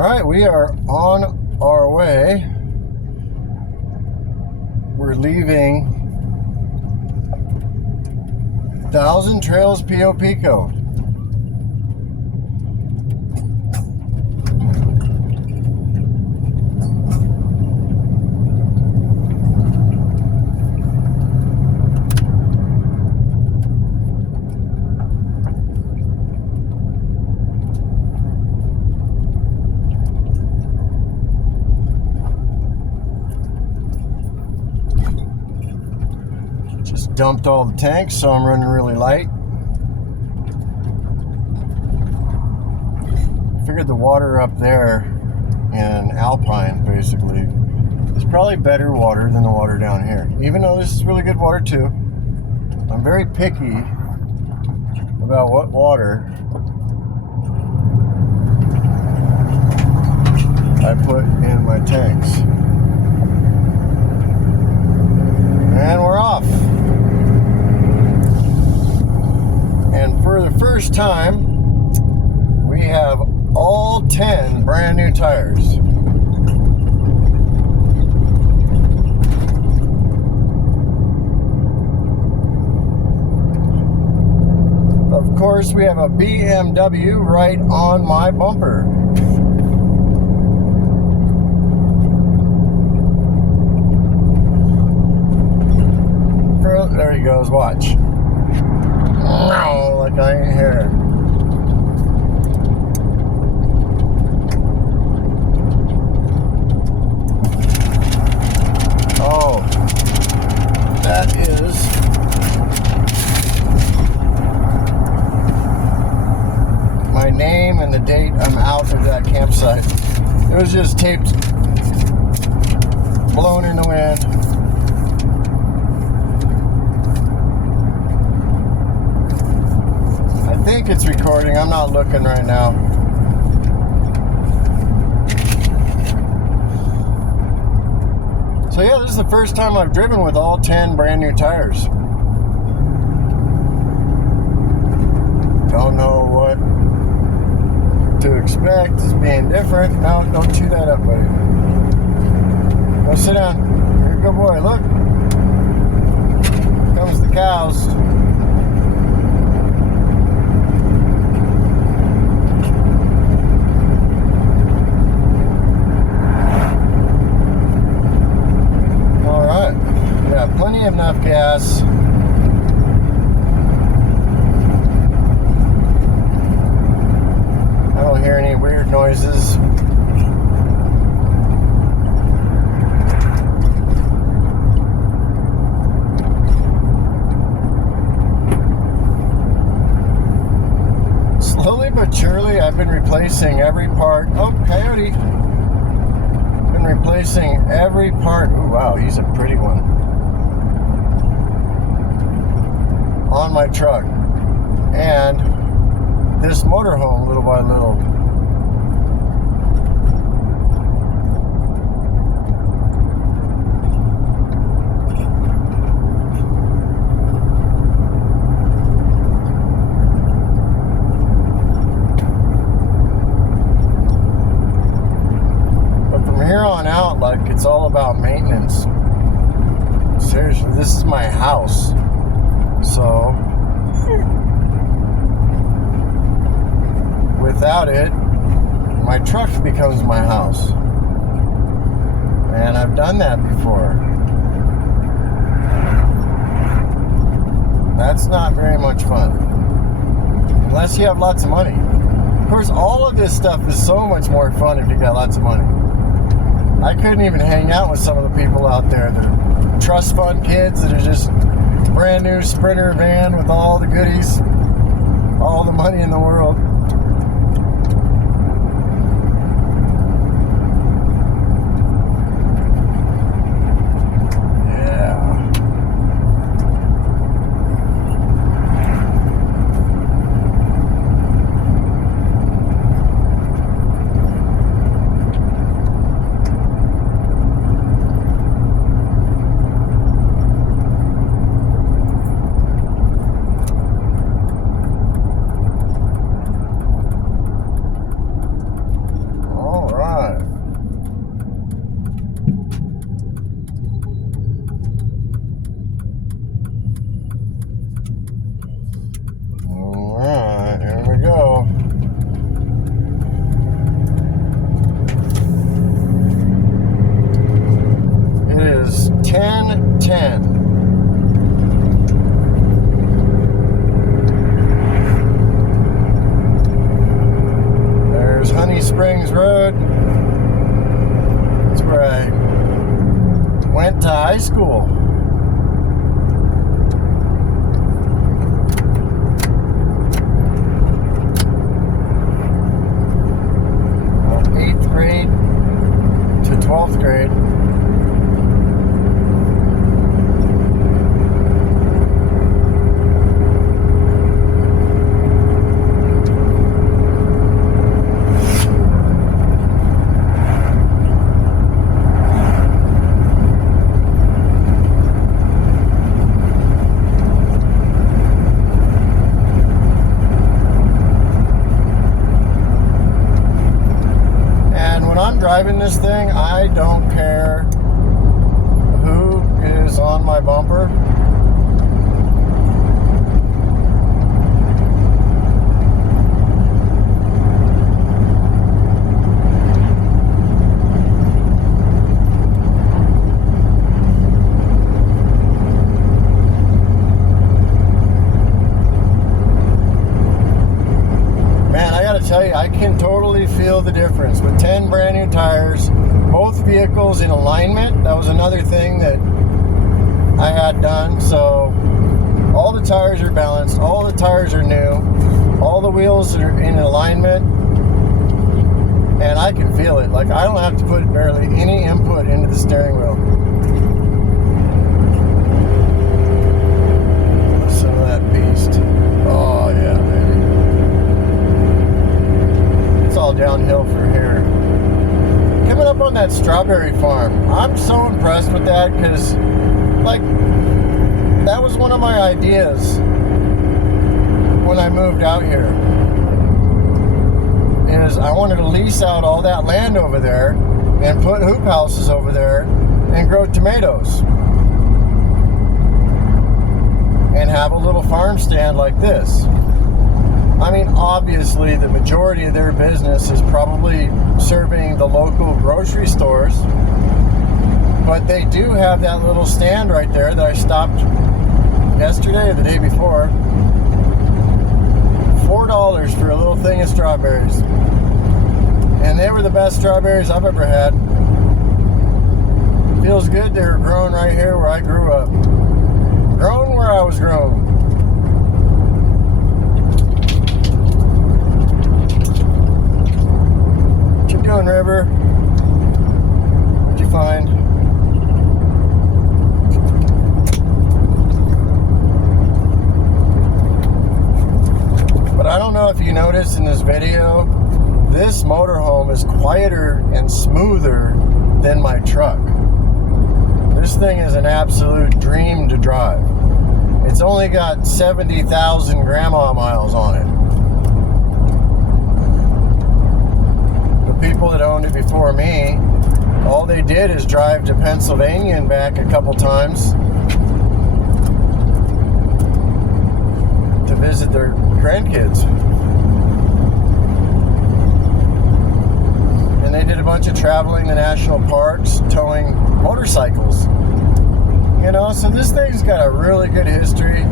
Alright, we are on our way. We're leaving Thousand Trails Pio Pico. Just dumped all the tanks, so I'm running really light. Figured the water up there in Alpine, basically, is probably better water than the water down here. Even though this is really good water too. I'm very picky about what water I put in my tanks. And we're off. And for the first time, we have all 10 brand new tires. Of course, we have a BMW right on my bumper. There he goes, watch. Like I ain't here. Oh, that is my name and the date I'm out of that campsite. It was just taped, blown in the wind. I think it's recording. I'm not looking right now. So yeah, this is the first time I've driven with all 10 brand new tires. Don't know what to expect as being different. No, don't chew that up, buddy. Go sit down. You're a good boy. Look. Here comes the cows. Plenty enough gas. I don't hear any weird noises. Slowly but surely, I've been replacing every part. Oh, coyote. Been replacing every part. Oh, wow, he's a pretty one. On my truck and this motorhome little by little. But from here on out, like, it's all about maintenance. Seriously, this is my house. So, without it, my truck becomes my house. And I've done that before. That's not very much fun. Unless you have lots of money. Of course, all of this stuff is so much more fun if you got lots of money. I couldn't even hang out with some of the people out there that are trust fund kids that are just brand new Sprinter van with all the goodies, all the money in the world. Springs Road. That's where I went to high school. Well, 8th grade to 12th grade. Driving this thing, I don't care who is on my bumper. Tell you, I can totally feel the difference with 10 brand new tires, both vehicles in alignment. That was another thing that I had done. So all the tires are balanced, all the tires are new, all the wheels are in alignment, and I can feel it. Like, I don't have to put barely any input into the steering wheel. Some of that beast. Oh yeah, baby. It's all downhill from here. Coming up on that strawberry farm, I'm so impressed with that because, like, that was one of my ideas when I moved out here. Is I wanted to lease out all that land over there and put hoop houses over there and grow tomatoes and have a little farm stand like this. I mean, obviously, the majority of their business is probably serving the local grocery stores, but they do have that little stand right there that I stopped yesterday or the day before. $4 for a little thing of strawberries. And they were the best strawberries I've ever had. Feels good they were grown right here where I grew up. Grown where I was grown. Doing, River? What'd you find? But I don't know if you noticed in this video, this motorhome is quieter and smoother than my truck. This thing is an absolute dream to drive. It's only got 70,000 grandma miles on it. People that owned it before me, all they did is drive to Pennsylvania and back a couple times to visit their grandkids. And they did a bunch of traveling the national parks, towing motorcycles. You know, so this thing's got a really good history.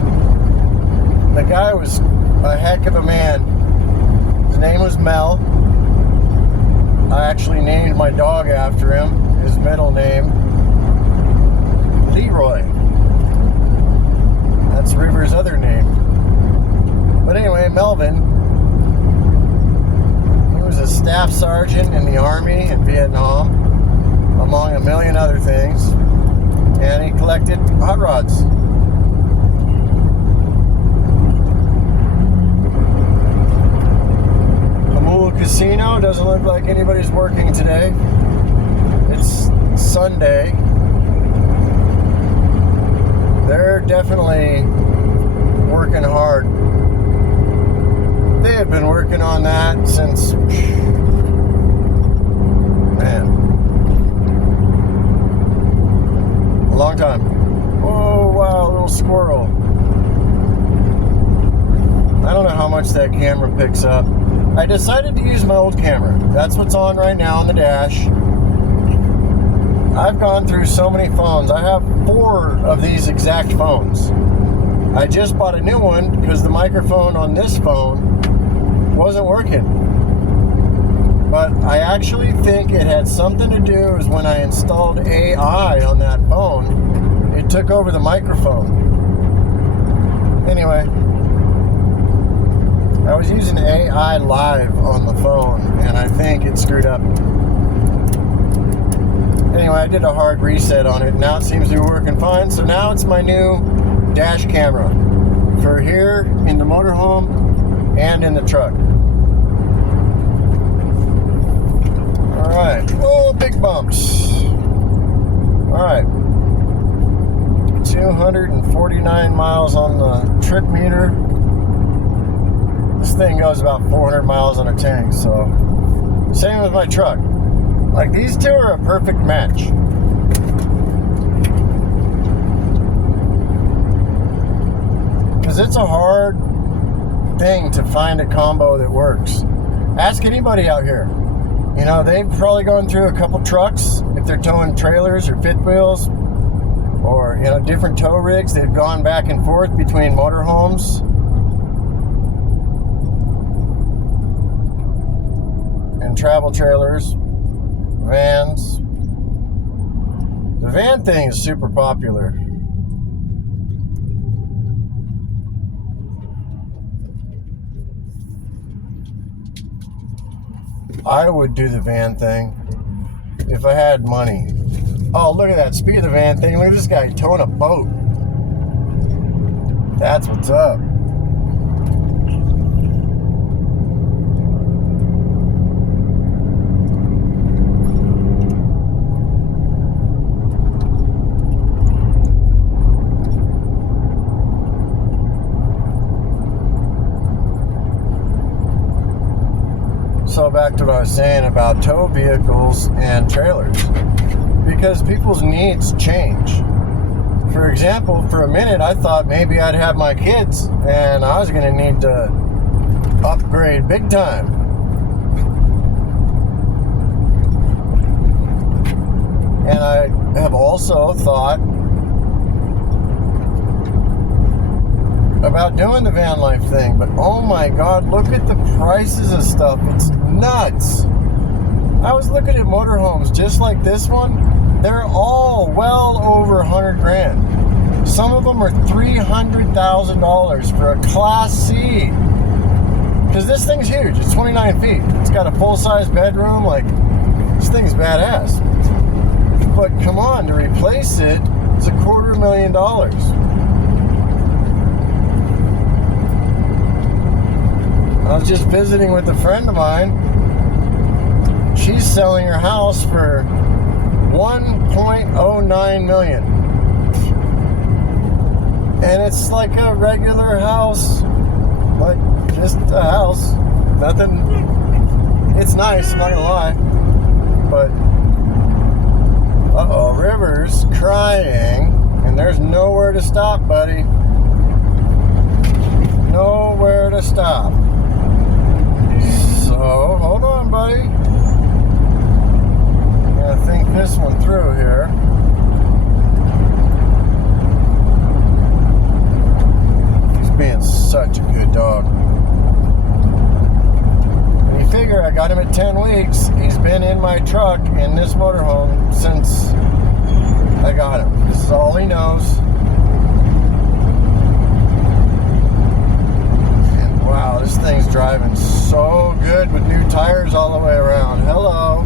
The guy was a heck of a man. His name was Mel. I actually named my dog after him, his middle name, Leroy. That's River's other name. But anyway, Melvin, he was a staff sergeant in the Army in Vietnam, among a million other things, and he collected hot rods. Casino doesn't look like anybody's working today. It's Sunday. They're definitely working hard. They have been working on that since, man, a long time. Oh wow, little squirrel. I don't know how much that camera picks up. I decided to use my old camera. That's what's on right now on the dash. I've gone through so many phones. I have 4 of these exact phones. I just bought a new one because the microphone on this phone wasn't working. but I actually think it had something to do is when I installed AI on that phone, it took over the microphone. Anyway, I was using AI live on the phone, and I think it screwed up. Anyway, I did a hard reset on it. Now it seems to be working fine. So now it's my new dash camera for here in the motorhome and in the truck. Alright. Oh, big bumps. Alright. 249 miles on the trip meter. This thing goes about 400 miles on a tank, so same with my truck. Like, these two are a perfect match. Because it's a hard thing to find a combo that works. Ask anybody out here. You know, they've probably gone through a couple trucks, if they're towing trailers or fifth wheels, or, you know, different tow rigs. They've gone back and forth between motorhomes and travel trailers, vans. The van thing is super popular. I would do the van thing if I had money. Oh, look at that. Speaking of the van thing, look at this guy towing a boat. That's what's up. So back to what I was saying about tow vehicles and trailers. Because people's needs change. For example, for a minute I thought maybe I'd have my kids and I was going to need to upgrade big time. And I have also thought about doing the van life thing, but oh my god, look at the prices of stuff. It's nuts. I was looking at motorhomes just like this one. They're all well over 100 grand. Some of them are $300,000 for a Class C. Because this thing's huge. It's 29 feet. It's got a full-size bedroom. Like, this thing's badass. But come on, to replace it, it's $250,000. I was just visiting with a friend of mine. She's selling her house for $1.09 million. And it's like a regular house. Like, just a house. Nothing. It's nice, I'm not gonna lie. But, uh-oh, River's crying. And there's nowhere to stop, buddy. Nowhere to stop. So, hold on, buddy. I'm gonna think this one through here. He's being such a good dog. And you figure I got him at 10 weeks. He's been in my truck in this motorhome since I got him. This is all he knows. Wow, this thing's driving so good with new tires all the way around. Hello.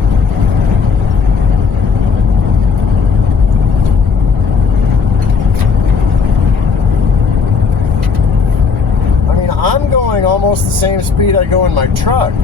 I mean, I'm going almost the same speed I go in my truck.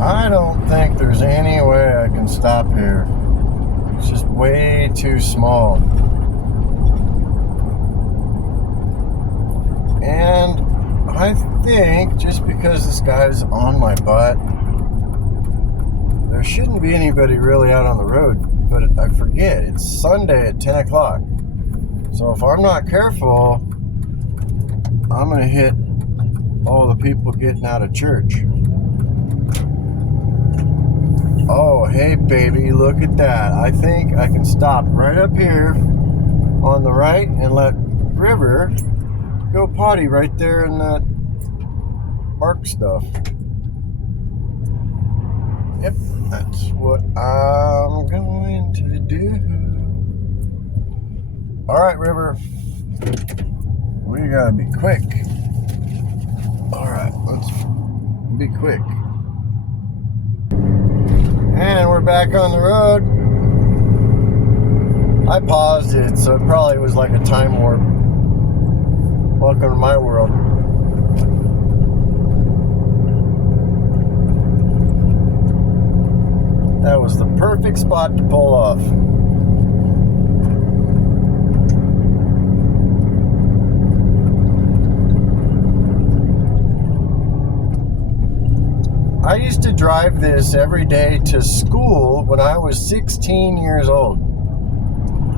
I don't think there's any way I can stop here. It's just way too small. And I think just because this guy's on my butt, there shouldn't be anybody really out on the road. But I forget, it's Sunday at 10 o'clock. So if I'm not careful, I'm going to hit all the people getting out of church. Oh, hey, baby, look at that. I think I can stop right up here on the right and let River go potty right there in that bark stuff. Yep, that's what I'm going to do. All right, River. We gotta be quick. All right, let's be quick. And we're back on the road. I paused it, so it probably was like a time warp. Welcome to my world. That was the perfect spot to pull off. I used to drive this every day to school when I was 16 years old.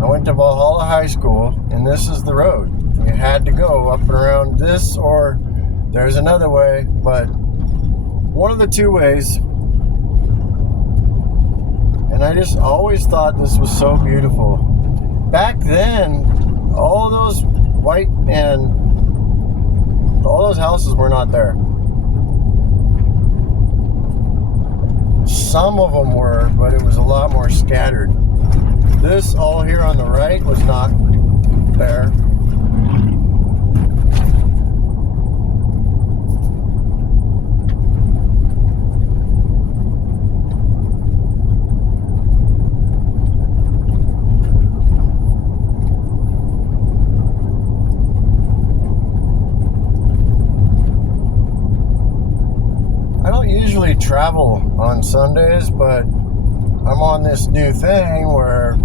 I went to Valhalla High School, and this is the road. You had to go up and around this, or there's another way, but one of the two ways. And I just always thought this was so beautiful. Back then, all those white and all those houses were not there. Some of them were, but it was a lot more scattered. This all here on the right was not there. Usually travel on Sundays, but I'm on this new thing where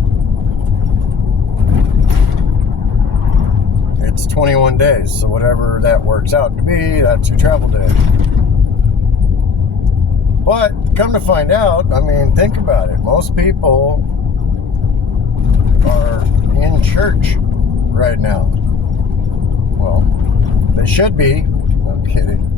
it's 21 days, so whatever that works out to be, that's your travel day. But come to find out, I mean, think about it, most people are in church right now. Well, they should be. I'm kidding.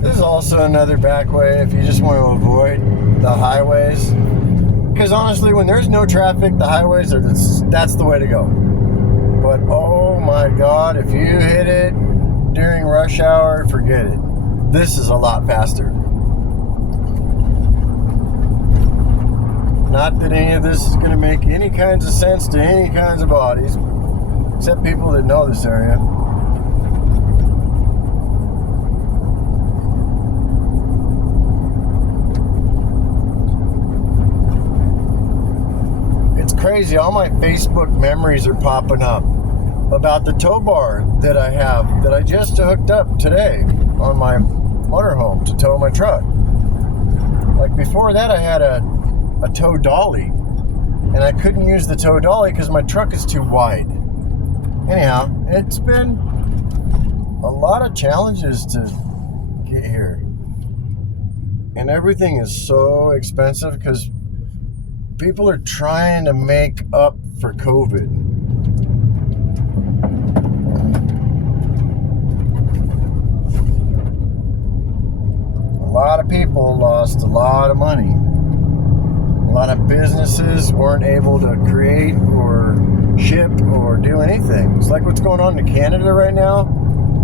This is also another back way if you just want to avoid the highways. Because honestly, when there's no traffic, the highways are that's the way to go. But oh my God, if you hit it during rush hour, forget it. This is a lot faster. Not that any of this is going to make any kinds of sense to any kinds of bodies, except people that know this area. Crazy, all my Facebook memories are popping up about the tow bar that I have that I just hooked up today on my motorhome to tow my truck. Like before that, I had a tow dolly, and I couldn't use the tow dolly because my truck is too wide. Anyhow, it's been a lot of challenges to get here, and everything is so expensive because people are trying to make up for COVID. A lot of people lost a lot of money. A lot of businesses weren't able to create or ship or do anything. It's like what's going on in Canada right now.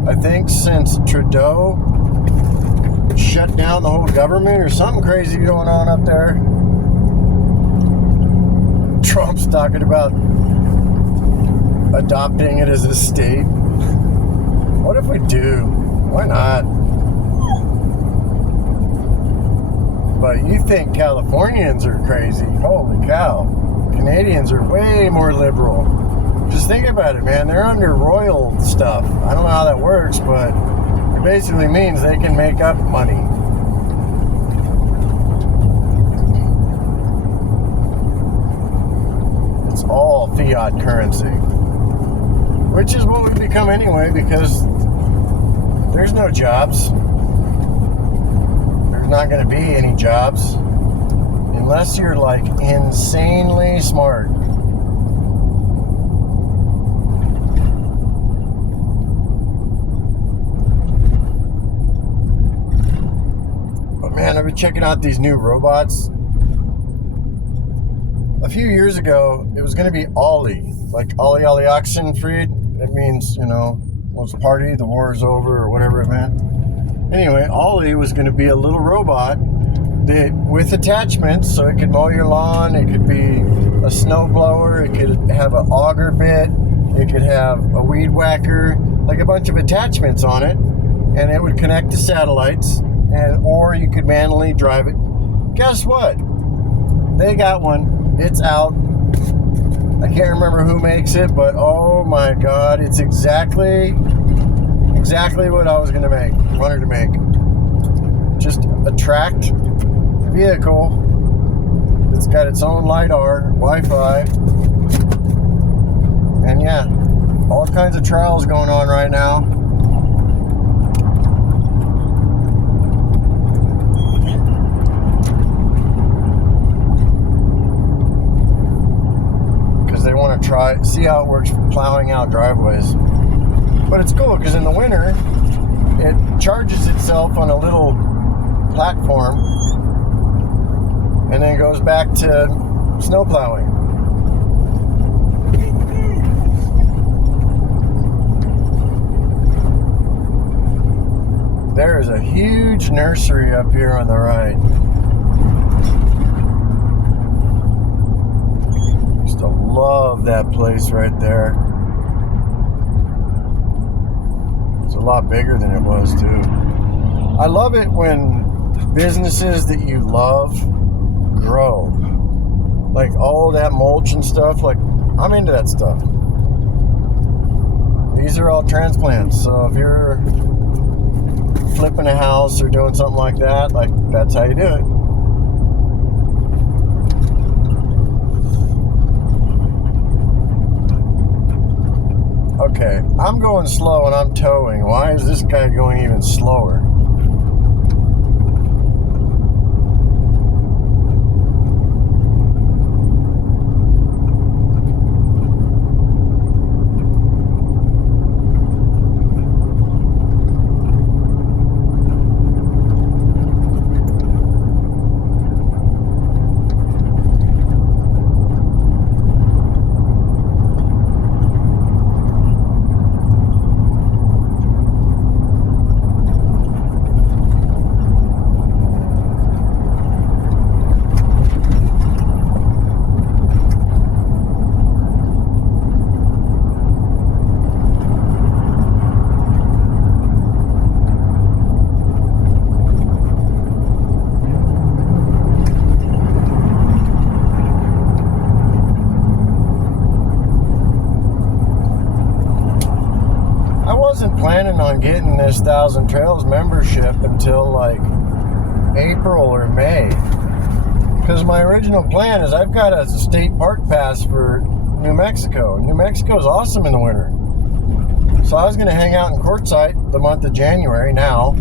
I think since Trudeau shut down the whole government or something crazy going on up there. Trump's talking about adopting it as a state. What if we do? Why not? But you think Californians are crazy. Holy cow. Canadians are way more liberal. Just think about it, man. They're under royal stuff. I don't know how that works, but it basically means they can make up money. It's all fiat currency, which is what we've become anyway, because there's no jobs. There's not going to be any jobs unless you're like insanely smart. Man, I've been checking out these new robots. A few years ago, it was going to be Ollie, like Ollie Ollie Oxenfried. It means, let's party, the war is over, or whatever it meant. Anyway, Ollie was going to be a little robot that, with attachments, so it could mow your lawn, it could be a snow blower, it could have an auger bit, it could have a weed whacker, like a bunch of attachments on it, and it would connect to satellites. Or you could manually drive it. Guess what? They got one. It's out. I can't remember who makes it, but oh my God, it's exactly what I was wanted to make. Just a tracked vehicle. It's got its own LiDAR, Wi-Fi, and yeah, all kinds of trials going on right now. They want to see how it works for plowing out driveways. But it's cool because in the winter, it charges itself on a little platform and then goes back to snow plowing. There's a huge nursery up here on the right. Love that place right there. It's a lot bigger than it was too. I love it when businesses that you love grow. Like all that mulch and stuff, like I'm into that stuff. These are all transplants, so if you're flipping a house or doing something like that, like that's how you do it. Okay, I'm going slow and I'm towing. Why is this guy going even slower? Planning on getting this Thousand Trails membership until like April or May, because my original plan is I've got a state park pass for New Mexico. New Mexico is awesome in the winter, so I was going to hang out in Quartzsite the month of January now,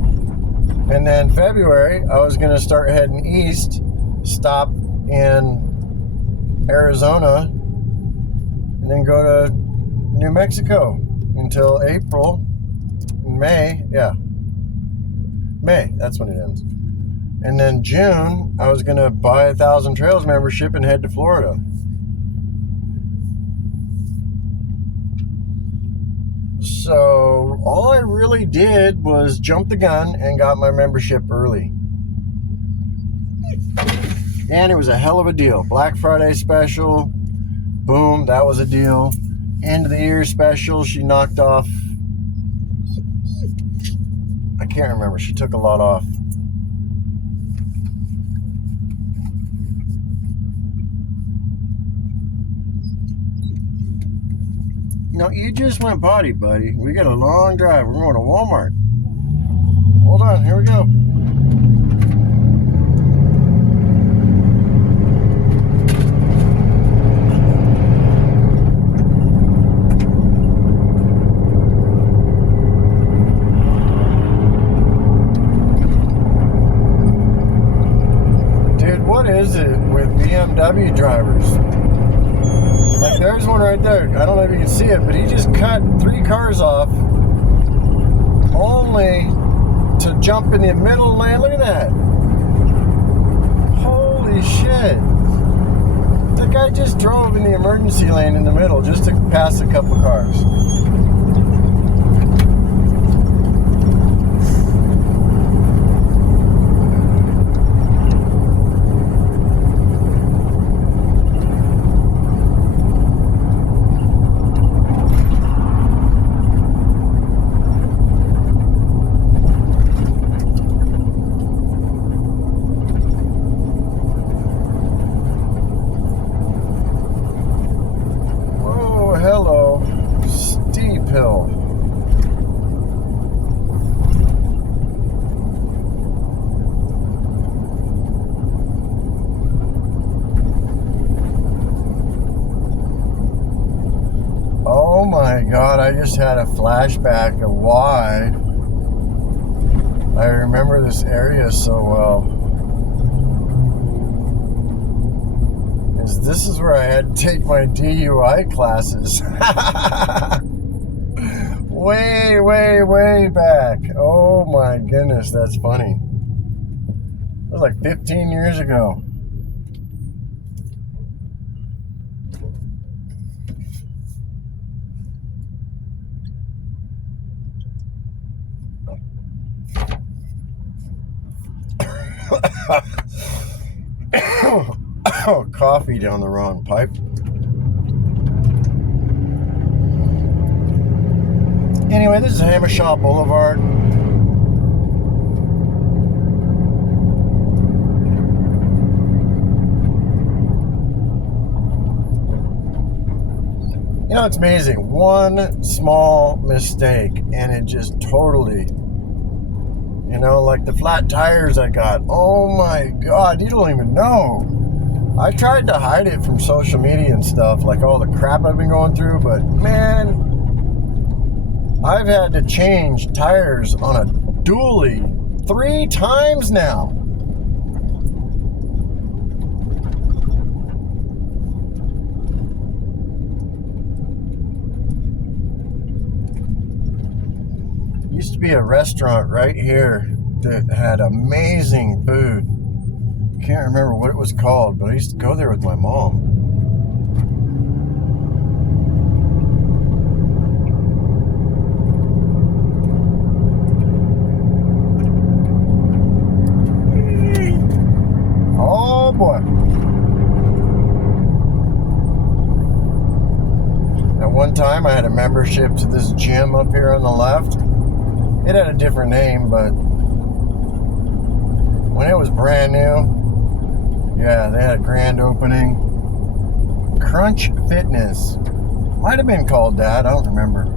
and then February I was going to start heading east, stop in Arizona, and then go to New Mexico until April. May, that's when it ends. And then June, I was going to buy a Thousand Trails membership and head to Florida. So all I really did was jump the gun and got my membership early. And it was a hell of a deal. Black Friday special, boom, that was a deal. End of the year special, she knocked off, I can't remember, she took a lot off. No, you just went potty, buddy. We got a long drive. We're going to Walmart. Hold on, here we go. Dude, what is it with BMW drivers? Like, there's one right there. I don't know if you can see it, but he just cut 3 cars off only to jump in the middle lane. Look at that. Holy shit. The guy just drove in the emergency lane in the middle just to pass a couple cars. Oh my God, I just had a flashback of why I remember this area so well. This is where I had to take my DUI classes. way, way, way back. Oh my goodness, that's funny. It was like 15 years ago. Oh, coffee down the wrong pipe. Anyway, this is Hammershaw Boulevard. You know, it's amazing. One small mistake and it just totally, you know, like the flat tires I got. Oh my God, you don't even know. I tried to hide it from social media and stuff, like all the crap I've been going through, but man, I've had to change tires on a dually 3 times now. Used to be a restaurant right here that had amazing food. Can't remember what it was called, but I used to go there with my mom. Oh boy. At one time I had a membership to this gym up here on the left. It had a different name, but when it was brand new, yeah, they had a grand opening. Crunch Fitness. Might have been called that. I don't remember.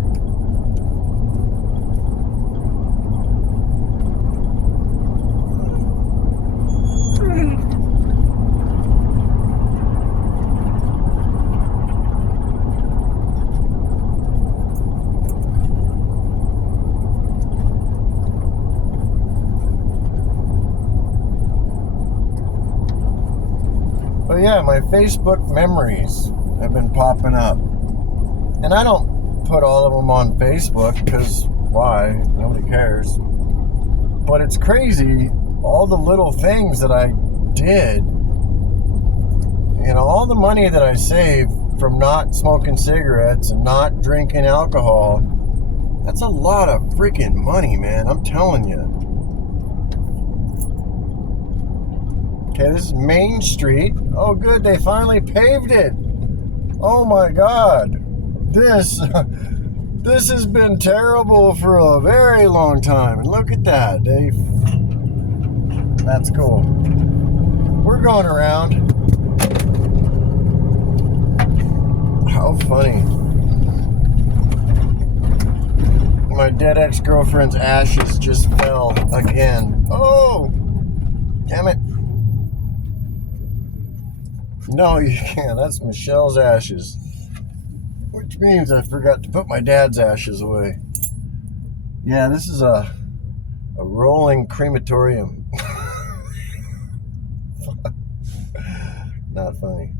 But yeah, my Facebook memories have been popping up. And I don't put all of them on Facebook because why? Nobody cares. But it's crazy, all the little things that I did. You know, all the money that I saved from not smoking cigarettes and not drinking alcohol. That's a lot of freaking money, man. I'm telling you. Okay, this is Main Street. Oh, good. They finally paved it. Oh, my God. This has been terrible for a very long time. And look at that. That's cool. We're going around. How funny. My dead ex-girlfriend's ashes just fell again. Oh! Damn it. No, you can't. That's Michelle's ashes. Which means I forgot to put my dad's ashes away. Yeah, this is a rolling crematorium. Not funny.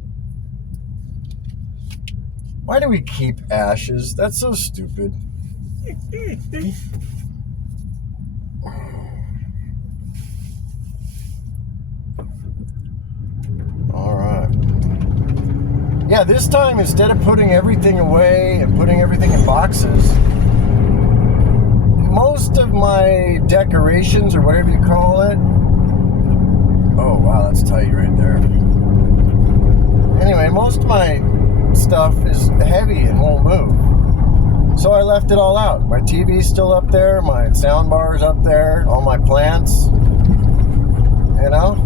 Why do we keep ashes? That's so stupid. Alright. Yeah, this time instead of putting everything away and putting everything in boxes, most of my decorations, or whatever you call it. Oh wow, that's tight right there. Anyway, most of my stuff is heavy and won't move. So I left it all out. My TV's still up there, my sound bar's up there, all my plants. You know?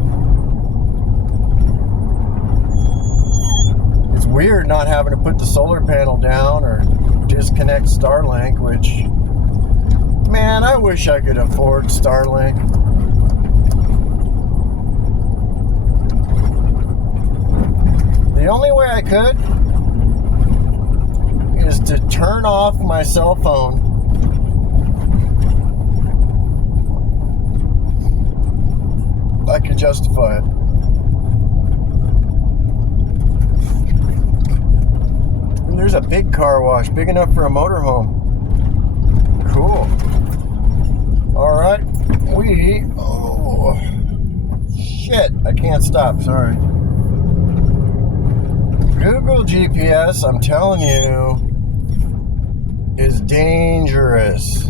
It's weird not having to put the solar panel down or disconnect Starlink, which, man, I wish I could afford Starlink. The only way I could is to turn off my cell phone I could justify it. And there's a big car wash, big enough for a motorhome. Cool. Alright, oh, shit, I can't stop, sorry. Google GPS, I'm telling you, is dangerous.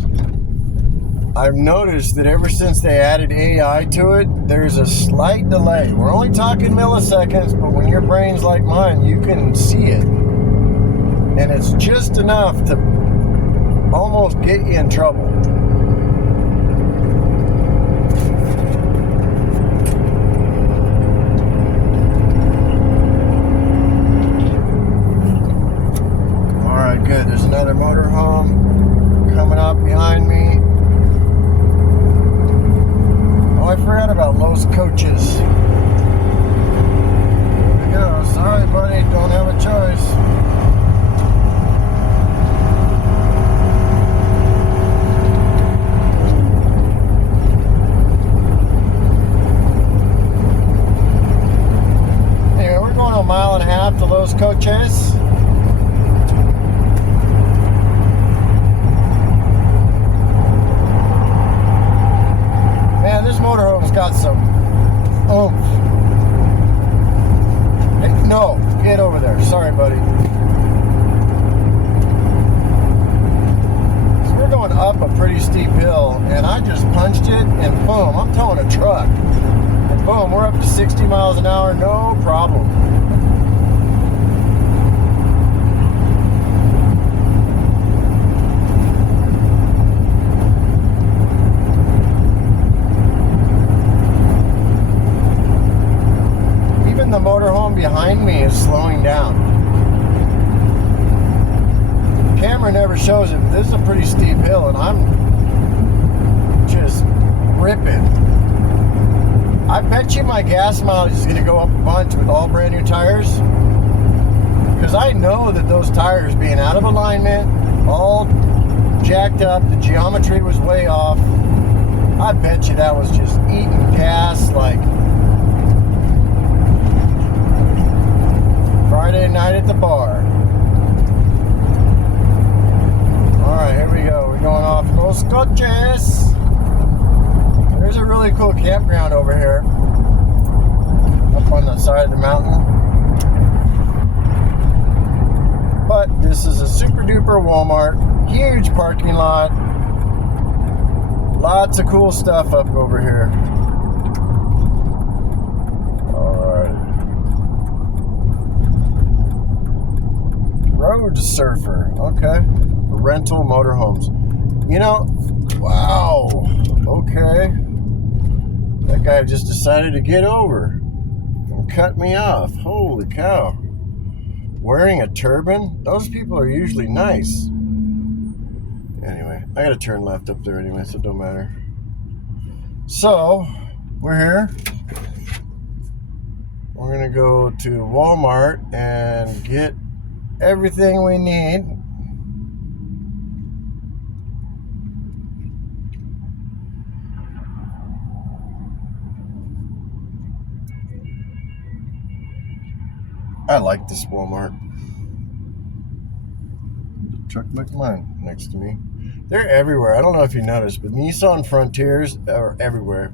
I've noticed that ever since they added AI to it, there's a slight delay. We're only talking milliseconds, but when your brain's like mine, you can see it. And it's just enough to almost get you in trouble. Alright, good. There's another motorhome coming up behind me. Oh, I forgot about Los Coaches. There we go. Sorry, buddy. Don't have a choice. Anyway, we're going a mile and a half to Los Coaches. Man, this motorhome's got some oomph. Hey, no, get over there. Sorry, buddy. So we're going up a pretty steep hill, and I just punched it, and boom, I'm towing a truck. And boom, we're up to 60 miles an hour, no problem. The motorhome behind me is slowing down. The camera never shows it, but this is a pretty steep hill, and I'm just ripping. I bet you my gas mileage is going to go up a bunch with all brand new tires, because I know that those tires being out of alignment, all jacked up, the geometry was way off. I bet you that was just eating gas like Friday night at the bar. Alright, here we go. We're going off Los Coches. There's a really cool campground over here. Up on the side of the mountain. But this is a super duper Walmart. Huge parking lot. Lots of cool stuff up over here. Road surfer, okay. Rental motorhomes. You know, wow. Okay. That guy just decided to get over and cut me off. Holy cow. Wearing a turban? Those people are usually nice. Anyway. I gotta turn left up there anyway, so it don't matter. So, we're here. We're gonna go to Walmart and get everything we need. I like this Walmart. Truck like mine next to me. They're everywhere. I don't know if you noticed, but Nissan Frontiers are everywhere.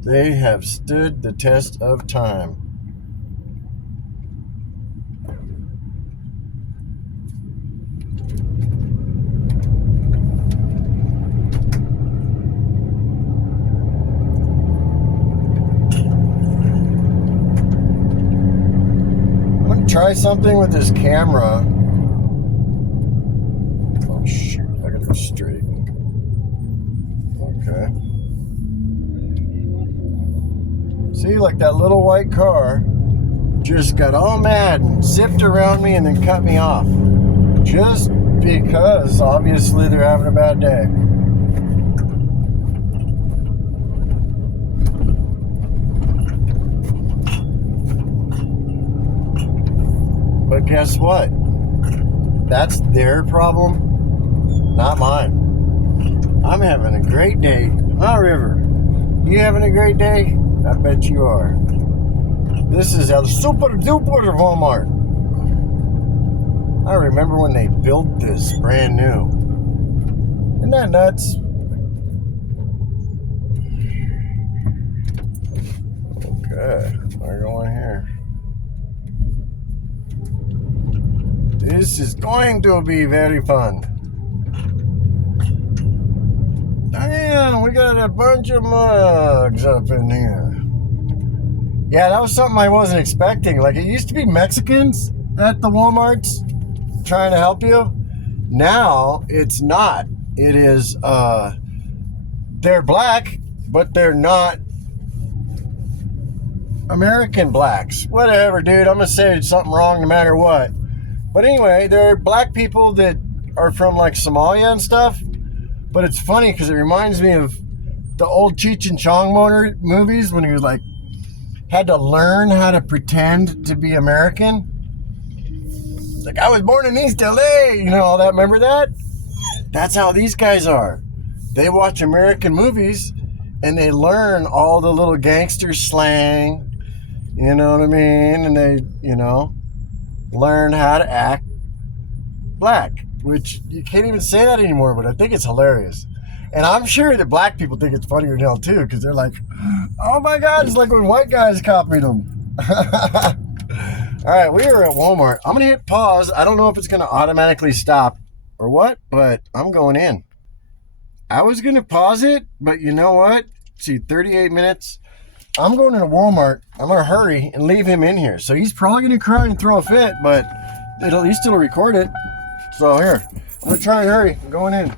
They have stood the test of time. I'm going to try something with this camera. Oh, shoot. I got to go straight. Okay. See, like that little white car just got all mad and zipped around me and then cut me off. Just because, obviously, they're having a bad day. But guess what? That's their problem, not mine. I'm having a great day. Oh, River, you having a great day? I bet you are. This is a super duper Walmart. I remember when they built this brand new. Isn't that nuts? Okay, we're going here. This is going to be very fun. Damn, we got a bunch of mugs up in here. Yeah, that was something I wasn't expecting. Like, it used to be Mexicans at the Walmarts trying to help you. Now, it's not. It is, they're black, but they're not American blacks. Whatever, dude. I'm going to say something wrong no matter what. But anyway, they're black people that are from, like, Somalia and stuff. But it's funny because it reminds me of the old Cheech and Chong movies when he was, like, had to learn how to pretend to be American. Like, I was born in East LA, you know, all that. Remember that? That's how these guys are. They watch American movies and they learn all the little gangster slang, you know what I mean? And they, you know, learn how to act black, which you can't even say that anymore, but I think it's hilarious. And I'm sure that black people think it's funnier now too, because they're like, oh my God, it's like when white guys copied them. All right, we are at Walmart. I'm going to hit pause. I don't know if it's going to automatically stop or what, but I'm going in. I was going to pause it, but you know what? Let's see, 38 minutes. I'm going to Walmart. I'm going to hurry and leave him in here. So he's probably going to cry and throw a fit, but it'll at least it'll record it. So here, I'm going to try and hurry. I'm going in.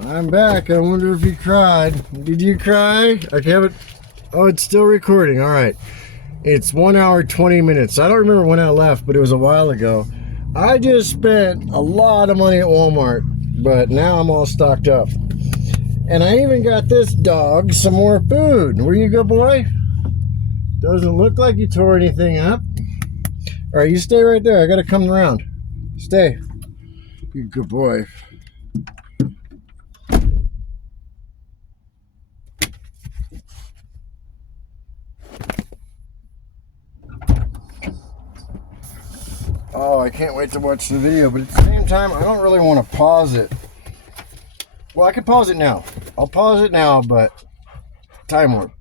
I'm back. I wonder if you cried. Did you cry? I haven't. Oh, it's still recording. All right. It's 1 hour, 20 minutes. I don't remember when I left, but it was a while ago. I just spent a lot of money at Walmart, but now I'm all stocked up. And I even got this dog some more food. Where you go, boy? Doesn't look like you tore anything up. All right, you stay right there. I got to come around. Stay. You good boy. Oh, I can't wait to watch the video, but at the same time, I don't really want to pause it. Well, I can pause it now. I'll pause it now, but time warp.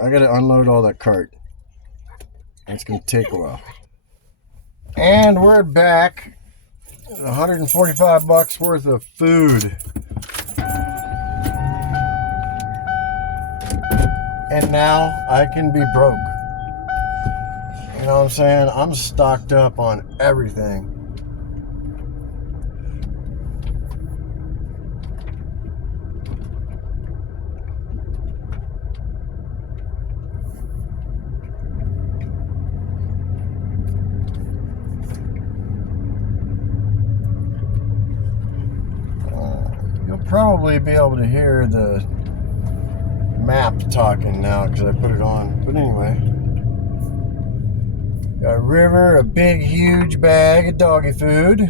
I got to unload all that cart. It's going to take a while. And we're back. $145 worth of food. And now I can be broke. You know what I'm saying? I'm stocked up on everything. You'll probably be able to hear the map talking now because I put it on. But anyway. Got a river, a big, huge bag of doggy food.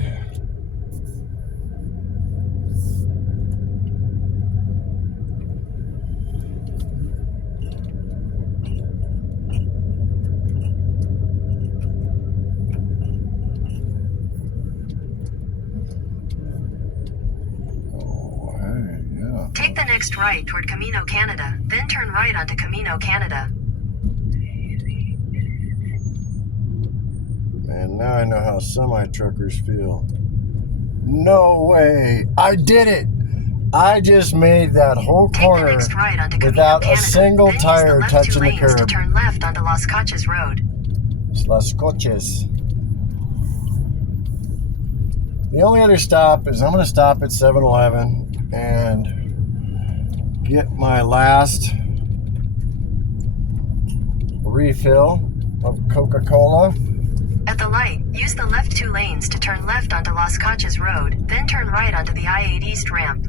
Oh, hey, yeah. Take the next right toward Camino Canada, then turn right onto Camino Canada. And now I know how semi-truckers feel. No way! I did it! I just made that whole corner without a single tire touching the curb. To turn left onto Las Coches Road. Las Coches. The only other stop is I'm going to stop at 7-Eleven and get my last refill of Coca-Cola. At the light, use the left 2 lanes to turn left onto Las Coches Road, then turn right onto the I-8 East ramp.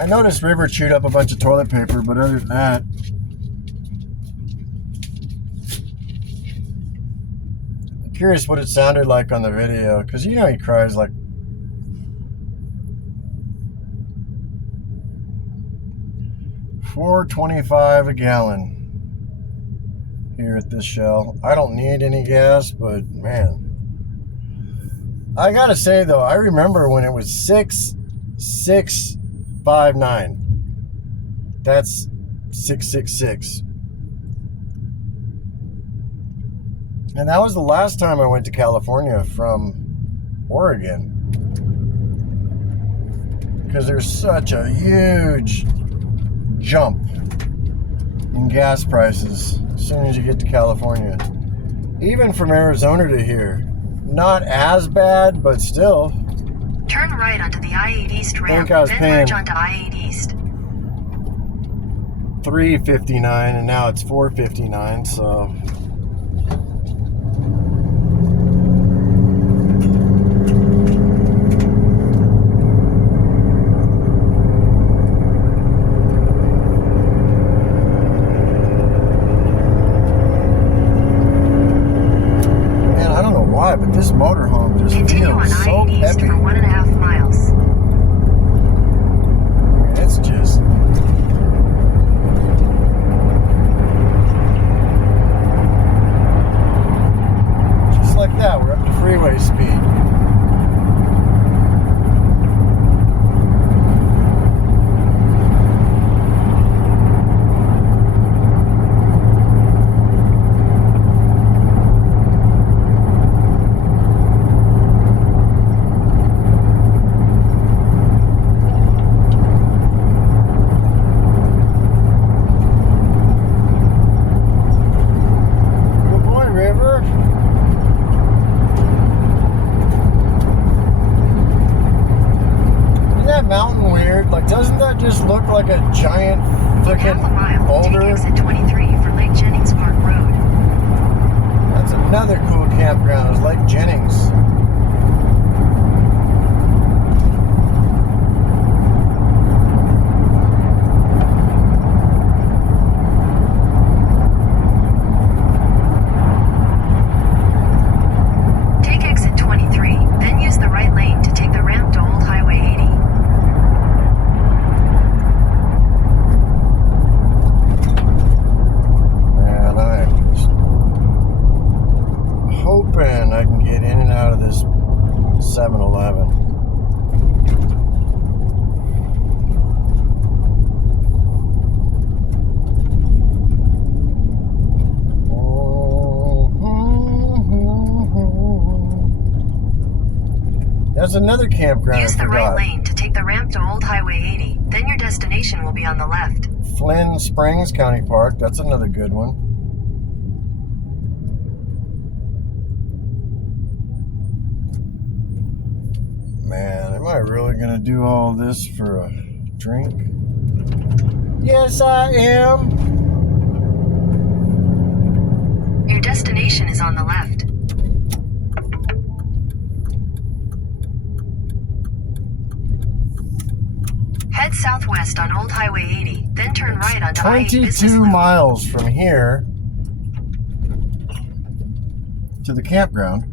I noticed River chewed up a bunch of toilet paper, but other than that, I'm curious what it sounded like on the video, because you know he cries like $4.25 a gallon here at this Shell. I don't need any gas, but man, I gotta say though, I remember when it was $6.59. That's 666. And that was the last time I went to California from Oregon, because there's such a huge jump in gas prices as soon as you get to California. Even from Arizona to here, not as bad, but still. Turn right onto the I-8 East ramp, I was then paying merge onto I-8 East. $3.59 and now it's $4.59, so but this motorhome just feels so peppy. For 1.5 miles. It's just looking half a mile, older. take exit 23 for Lake Jennings Park Road. That's another cool campground, is Lake Jennings. Take exit 23, then use the right lane to take the ramp to Old Highway 80. And I'm just hoping I can get in and out of this 7-Eleven. There's another campground Use I the right forgot. lane to take the ramp to Old Highway 80, then your destination will be on the left. Flynn Springs County Park. That's another good one. Man, am I really gonna do all this for a drink? Yes, I am. Your destination is on the left. Head southwest on Old Highway 80, then turn right onto I-80 Business 22 Loop. miles from here to the campground.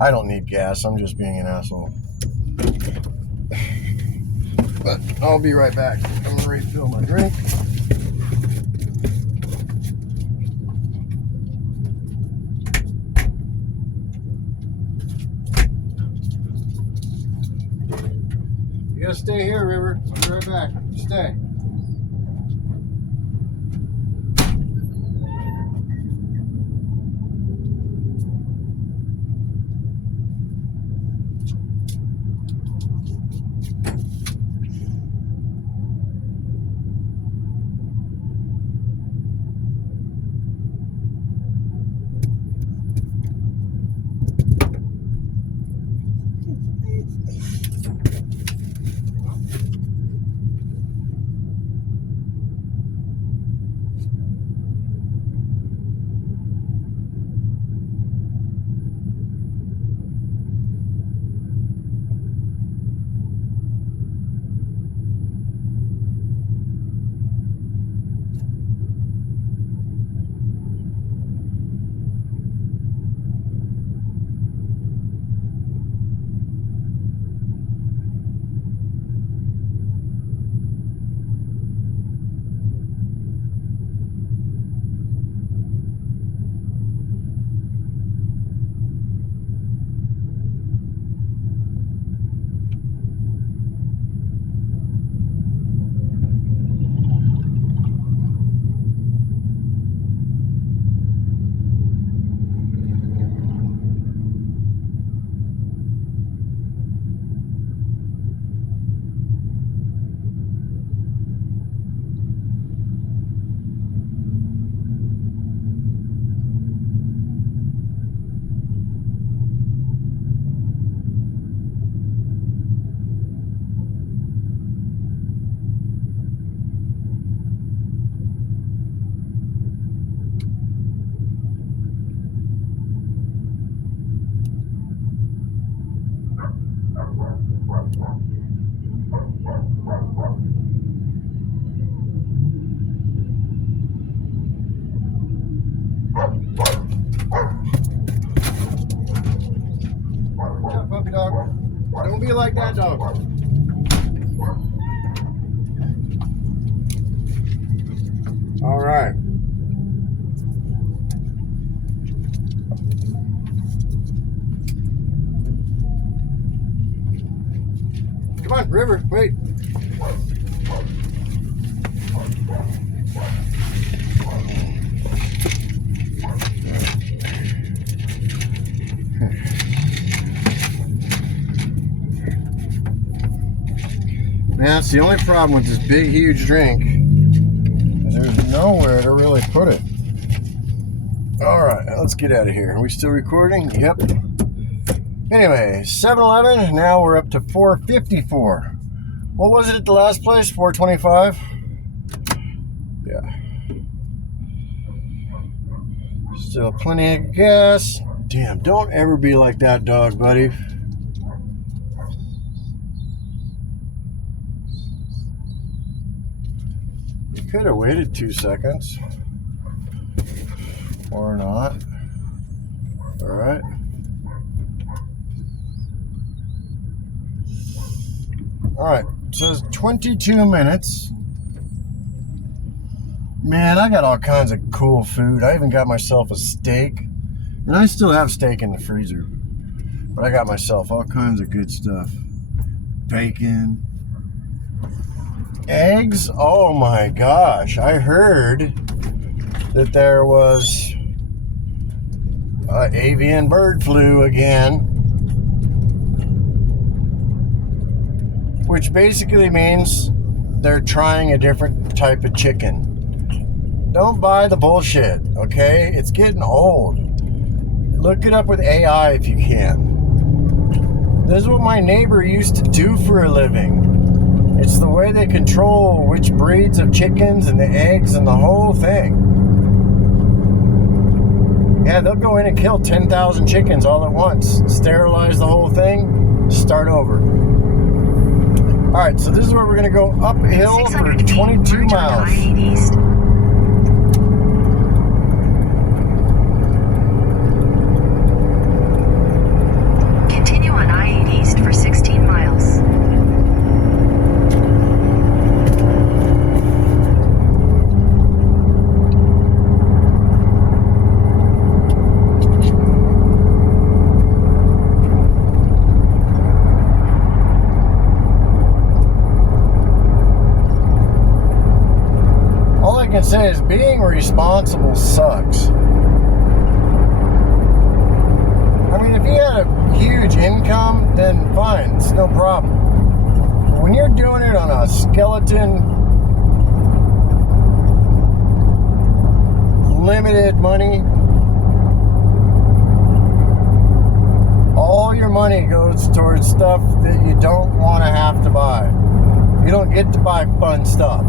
I don't need gas. I'm just being an asshole. But I'll be right back. I'm gonna refill my drink. You gotta stay here, River. I'll be right back. Stay. Don't be like that dog. All right. Come on, River, wait. Man, that's the only problem with this big, huge drink. Is there's nowhere to really put it. All right, let's get out of here. Are we still recording? Yep. Anyway, 7-Eleven. Now we're up to 454. What was it at the last place? 425? Yeah. Still plenty of gas. Damn, don't ever be like that dog, buddy. You could have waited 2 seconds. Or not. Alright. Alright, it says 22 minutes. Man, I got all kinds of cool food. I even got myself a steak. And I still have steak in the freezer. But I got myself all kinds of good stuff. Bacon. Eggs? Oh my gosh. I heard that there was avian bird flu again. Which basically means they're trying a different type of chicken. Don't buy the bullshit, okay? It's getting old. Look it up with AI if you can. This is what my neighbor used to do for a living. It's the way they control which breeds of chickens and the eggs and the whole thing. Yeah, they'll go in and kill 10,000 chickens all at once. Sterilize the whole thing, start over. Alright, so this is where we're going to go uphill for 22 miles. For 16 miles. All I can say is being responsible sucks. I mean, if you had a huge income, then fine, it's no problem. But when you're doing it on a skeleton, limited money, all your money goes towards stuff that you don't want to have to buy. You don't get to buy fun stuff.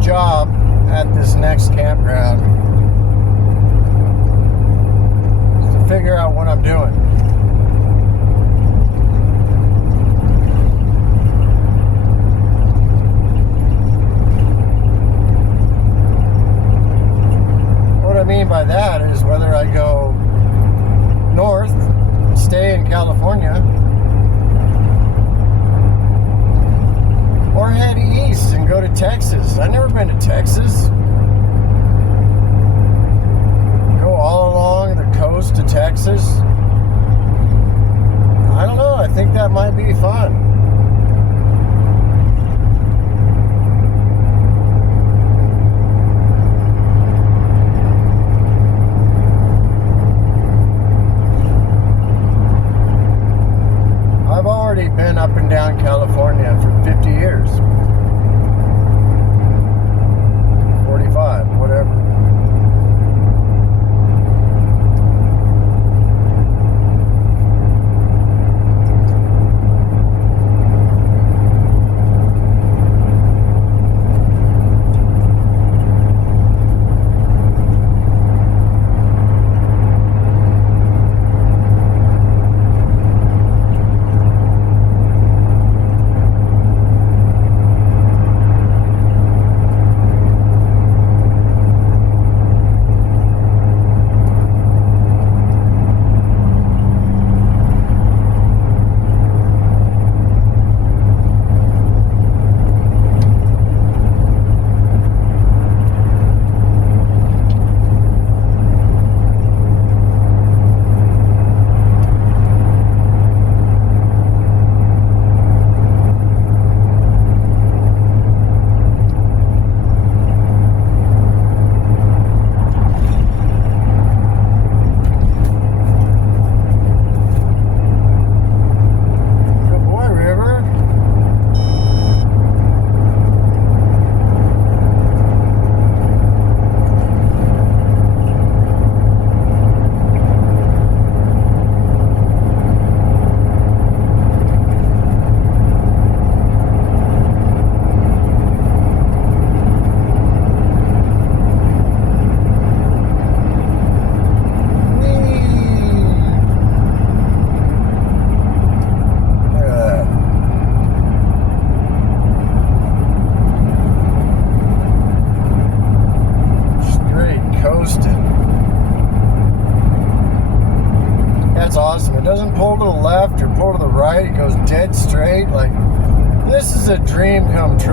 Job at this next campground is to figure out what I'm doing. What I mean by that is whether I go north, stay in California, or head east and go to Texas. I've never been to Texas. Go all along the coast to Texas. I don't know. I think that might be fun. I've already been up and down California for 50 years. 45.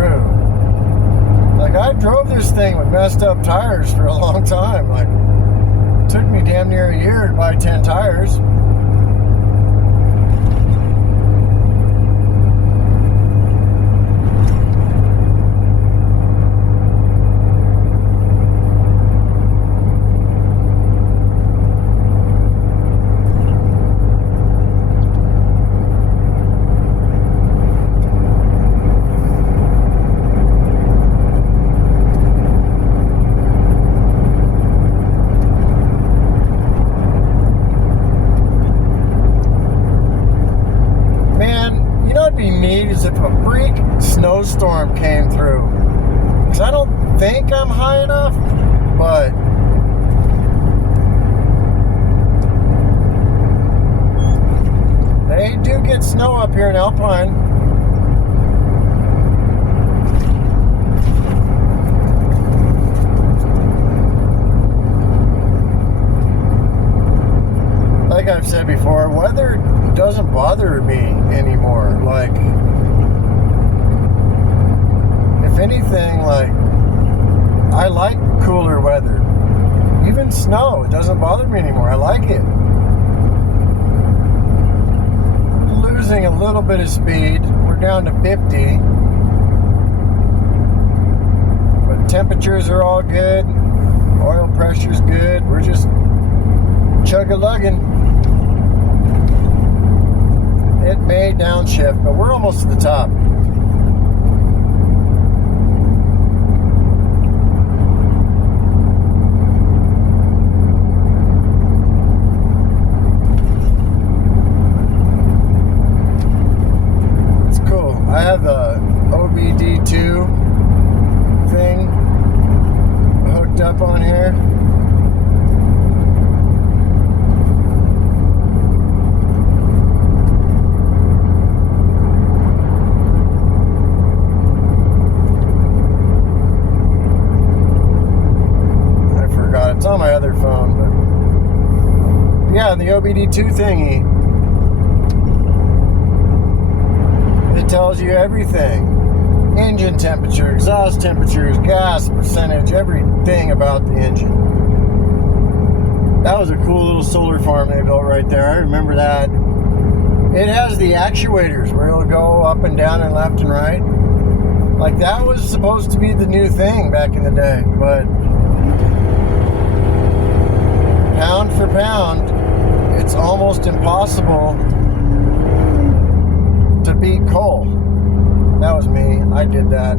through. Like, I drove this thing with messed up tires for a long time. Like, it took me damn near a year to buy 10 tires. Is if a freak snowstorm came through, because I don't think I'm high enough, but they do get snow up here in Alpine. Like I've said before, weather doesn't bother me anymore. Like, if anything, like, I like cooler weather. Even snow, it doesn't bother me anymore. I like it. Losing a little bit of speed. We're down to 50. But temperatures are all good. Oil pressure's good. We're just chug-a-lugging. It may downshift, but we're almost to the top. It's cool. I have the OBD2 thing hooked up on here. It's on my other phone, but yeah, the OBD2 thingy, it tells you everything. Engine temperature, exhaust temperatures, gas percentage, everything about the engine. That was a cool little solar farm they built right there. I remember that. It has the actuators where it'll go up and down and left and right. Like, that was supposed to be the new thing back in the day, but pound for pound, it's almost impossible to beat coal. That was me. I did that.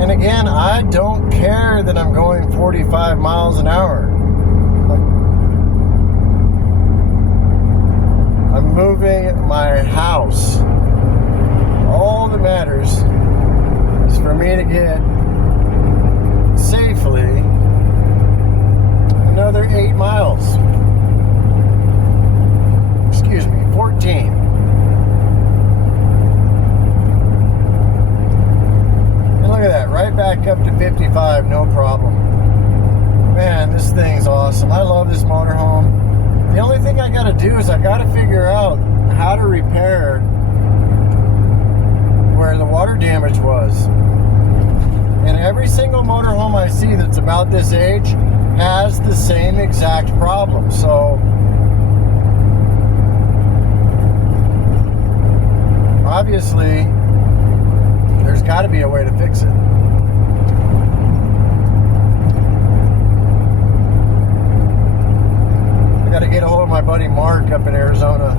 And again, I don't care that I'm going 45 miles an hour. I'm moving my house. All that matters is for me to get safely another 8 miles. Excuse me, 14. Look at that, right back up to 55, no problem. Man, this thing's awesome. I love this motorhome. The only thing I gotta do is I gotta figure out how to repair where the water damage was. And every single motorhome I see that's about this age has the same exact problem. So obviously, there's got to be a way to fix it. I got to get a hold of my buddy Mark up in Arizona.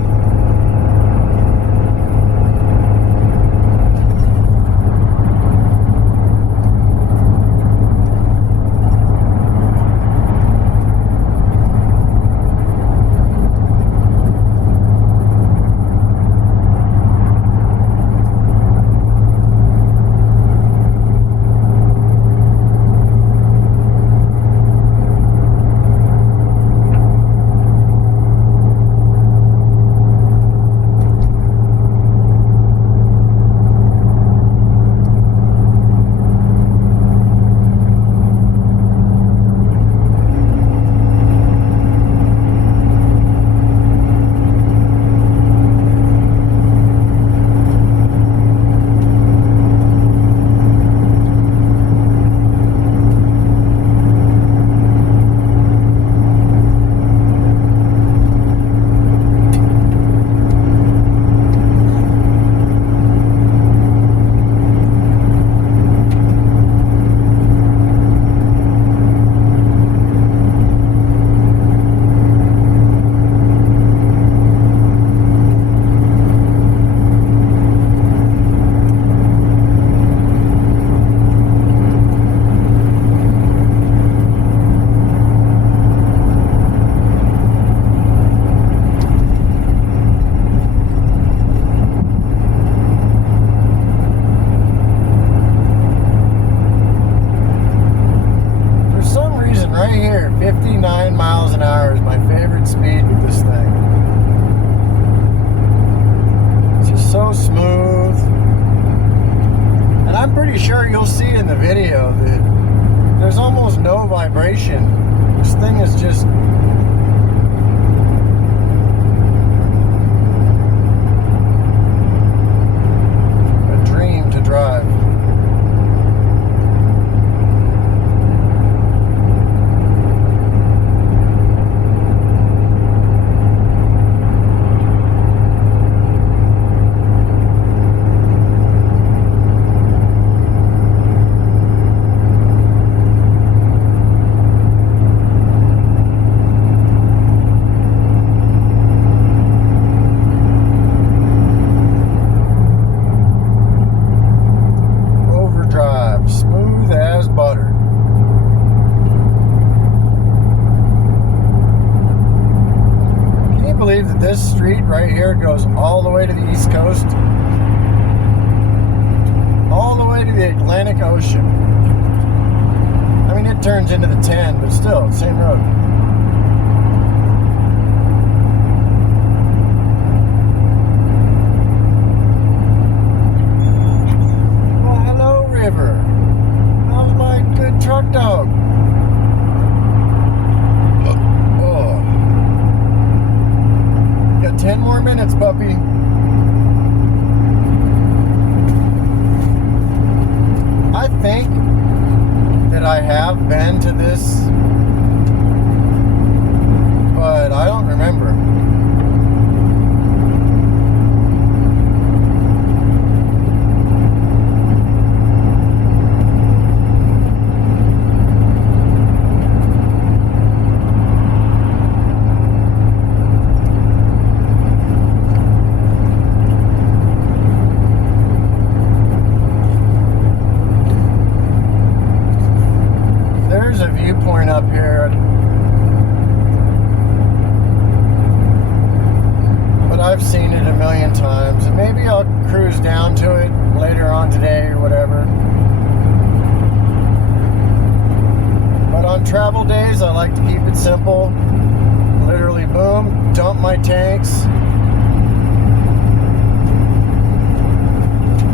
sure you'll see in the video that there's almost no vibration. This thing is just a dream to drive. This street right here goes all the way to the East Coast, all the way to the Atlantic Ocean. I mean, it turns into the 10, but still, same road. Well, hello, river. How's my good truck dog? 10 more minutes, puppy. I think that I have been to this, but I don't remember. Viewpoint up here, but I've seen it a million times, and maybe I'll cruise down to it later on today or whatever. But on travel days, I like to keep it simple. Literally, boom, dump my tanks,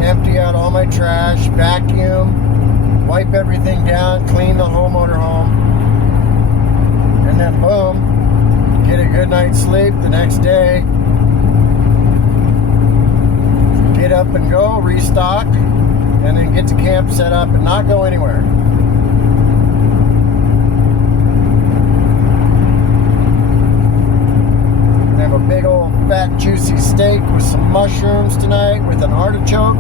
empty out all my trash, vacuum, wipe everything down, clean the whole motorhome, and then boom, get a good night's sleep the next day, get up and go, restock, and then get to camp, set up, and not go anywhere. Gonna have a big old fat juicy steak with some mushrooms tonight with an artichoke.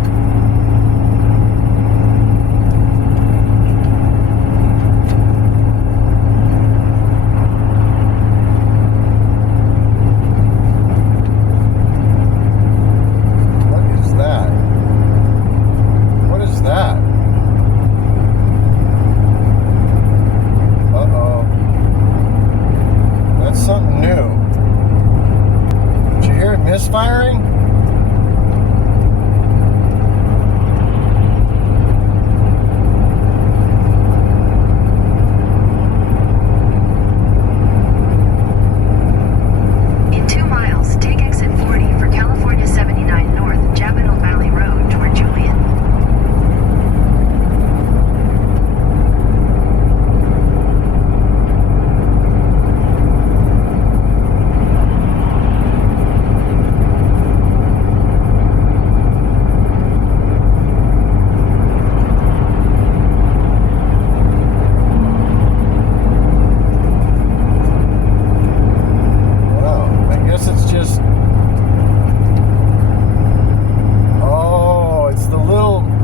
Misfiring? In 2 miles, take exit 40 for California 79 North, Jabinal Valley Road toward Julian.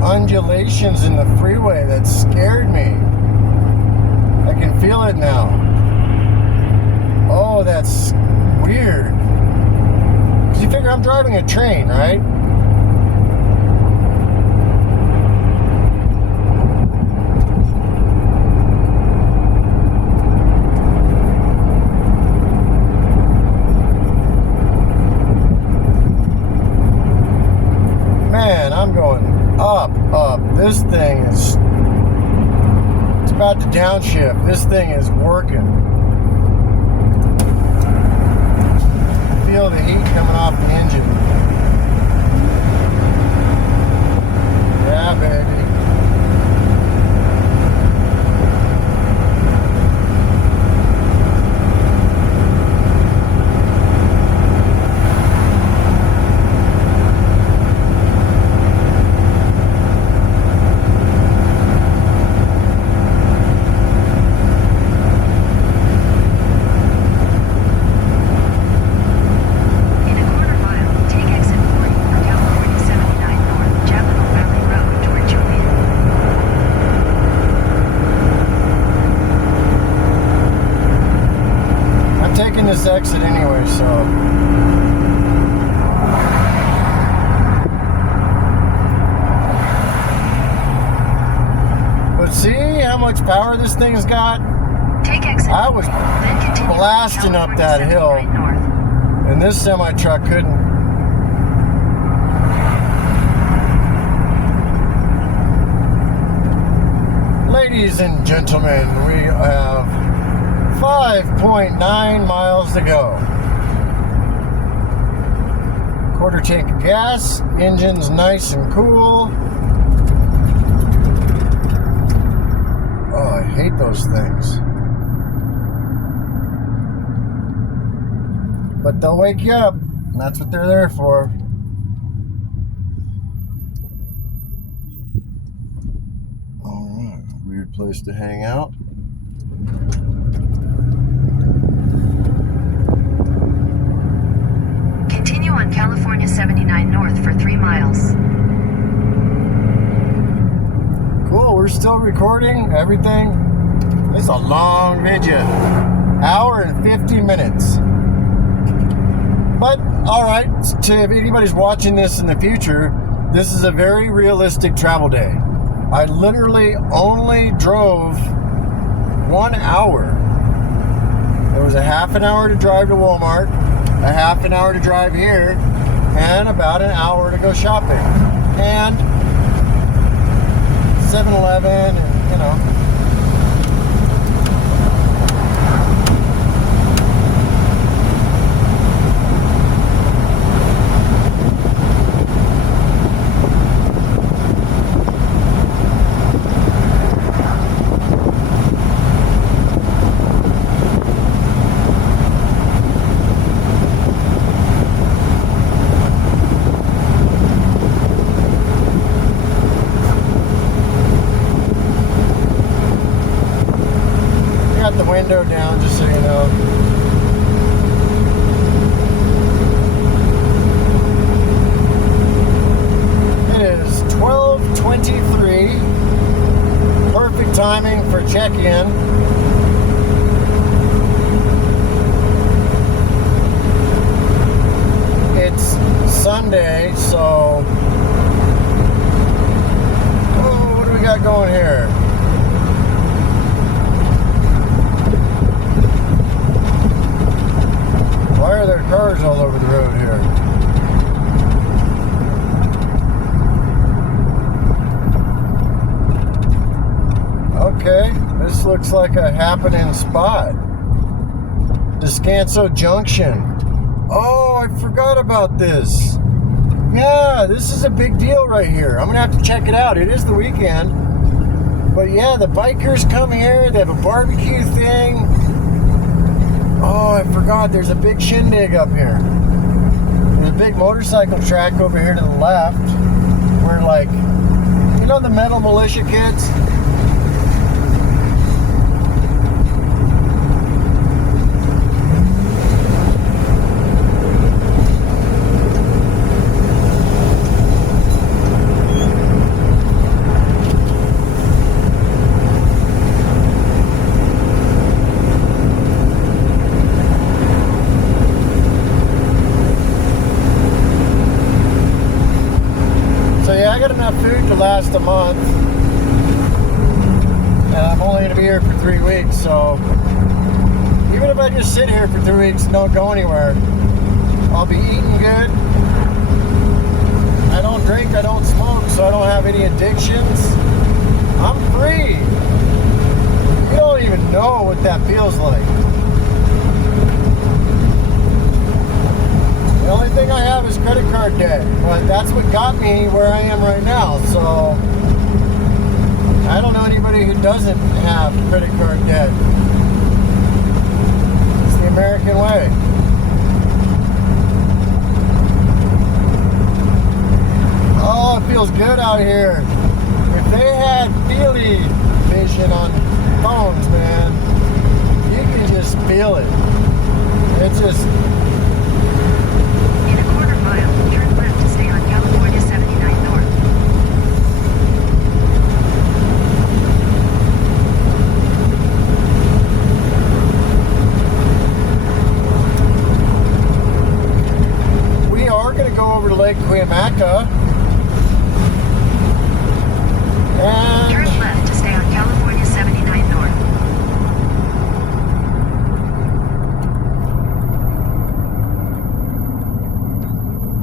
Undulations in the freeway that scared me. I can feel it now. Oh, that's weird. Because you figure I'm driving a train, right? Man, I'm going up. This thing is, it's about to downshift. This thing is working. Feel the heat coming off the engine. Yeah, baby. this exit anyway, so. But see how much power this thing's got? Take exit. I was Then continue blasting up that hill, 79 north. and this semi-truck couldn't. Ladies and gentlemen, we have 5.9 miles to go. Quarter tank of gas, engine's nice and cool. Oh, I hate those things. But they'll wake you up, and that's what they're there for. Alright, weird place to hang out. Continue on California 79 north for 3 miles. Cool, we're still recording everything. It's a long video. Hour and 50 minutes. But, alright, if anybody's watching this in the future, this is a very realistic travel day. I literally only drove 1 hour. It was a half an hour to drive to Walmart, a half an hour to drive here, and about an hour to go shopping. And 7-Eleven, and, you know. The window down, just so you know. It is 12:23. Perfect timing for check-in. It's Sunday, so what do we got going here? Why are there cars all over the road here? Okay, this looks like a happening spot. Descanso Junction. Oh, I forgot about this. Yeah, this is a big deal right here. I'm gonna have to check it out. It is the weekend. But yeah, the bikers come here. They have a barbecue thing. Oh, I forgot. There's a big shindig up here. There's a big motorcycle track over here to the left. Where, like, you know the Metal Militia kids? I got enough food to last a month, and I'm only going to be here for 3 weeks, so even if I just sit here for 3 weeks and don't go anywhere, I'll be eating good. I don't drink, I don't smoke, so I don't have any addictions. I'm free. You don't even know what that feels like. The only thing I have is credit card debt, but that's what got me where I am right now, so I don't know anybody who doesn't have credit card debt. It's the American way. Oh, it feels good out here. If they had feely vision on phones, man, you can just feel it. It's just... In a quarter mile, turn left to stay on California 79 north. America. And Turn left to stay on California 79 North.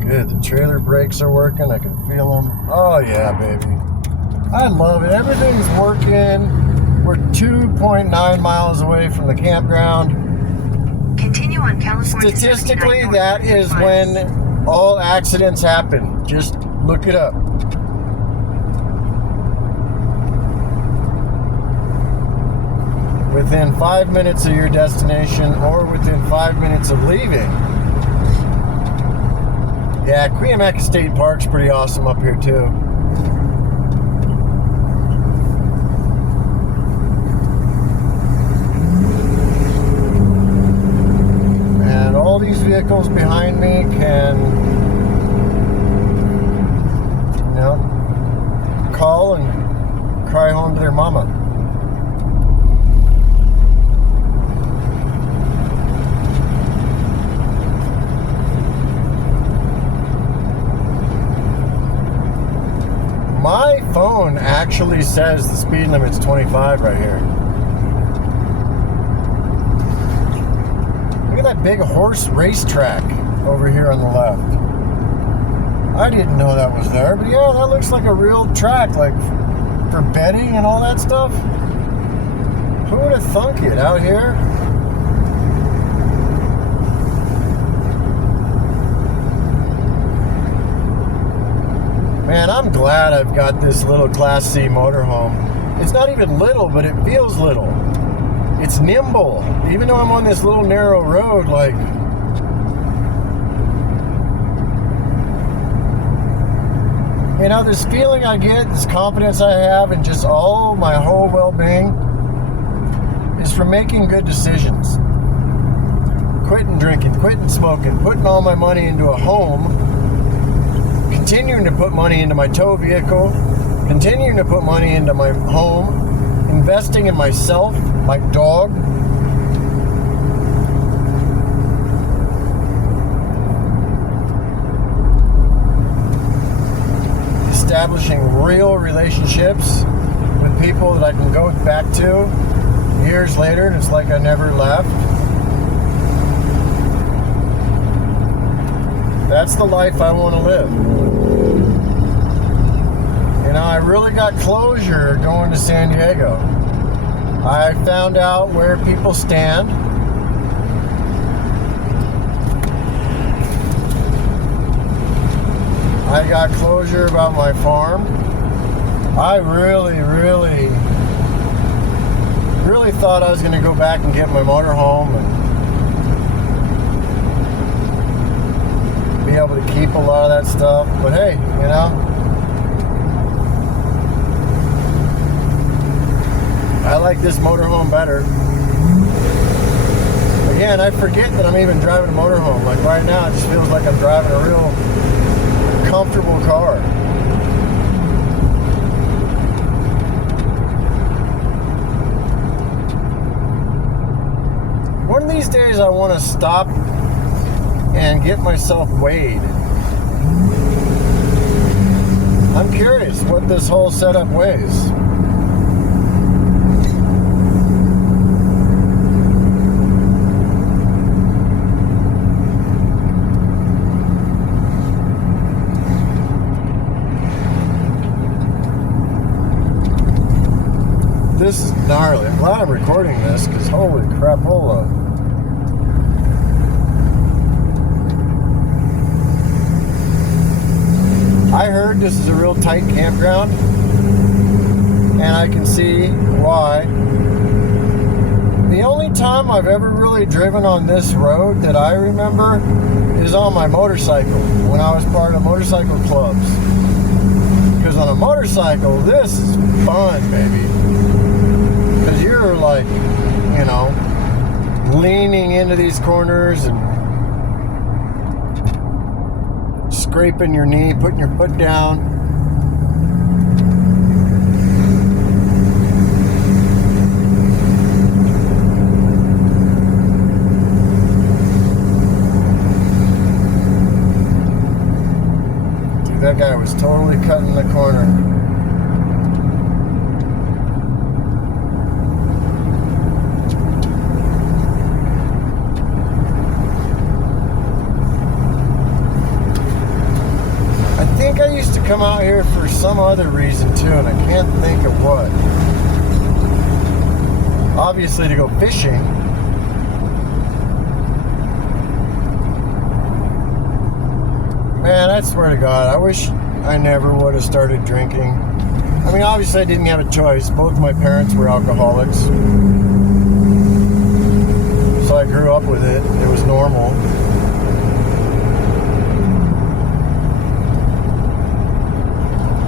good. The trailer brakes are working. I can feel them. Oh yeah, baby. I love it. Everything's working. We're 2.9 miles away from the campground. Continue on California. Statistically, 79 that north, is 6 when miles. all accidents happen. Just look it up. Within 5 minutes of your destination or within 5 minutes of leaving. Yeah, Cuyamaca State Park's pretty awesome up here too. And all these vehicles behind me can, you know, call and cry home to their mama. My phone actually says the speed limit's 25 right here. Look at that big horse racetrack over here on the left. I didn't know that was there, but yeah, that looks like a real track, like for betting and all that stuff. Who would have thunk it out here? Man, I'm glad I've got this little Class C motorhome. It's not even little, but it feels little. It's nimble. Even though I'm on this little narrow road, like... You know, this feeling I get, this confidence I have, and just all my whole well-being is from making good decisions. Quitting drinking, quitting smoking, putting all my money into a home, continuing to put money into my tow vehicle, continuing to put money into my home, investing in myself, my dog. Establishing real relationships with people that I can go back to years later and it's like I never left. That's the life I want to live. You know, I really got closure going to San Diego. I found out where people stand. I got closure about my farm. I really thought I was going to go back and get my motorhome and be able to keep a lot of that stuff. But hey, you know, I like this motorhome better. Again, I forget that I'm even driving a motorhome. Like right now, it just feels like I'm driving a real comfortable car. One of these days, I want to stop and get myself weighed. I'm curious what this whole setup weighs. This is gnarly. I'm glad I'm recording this because holy crapola. I heard this is a real tight campground, and I can see why. The only time I've ever really driven on this road that I remember is on my motorcycle, when I was part of motorcycle clubs. Because on a motorcycle, this is fun, baby. Because you're like, you know, leaning into these corners and scraping your knee, putting your foot down. Dude, that come out here for some other reason too, and I can't think of what. Obviously to go fishing. Man, I swear to God, I wish I never would have started drinking. I mean, obviously I didn't have a choice. Both my parents were alcoholics. So I grew up with it. It was normal.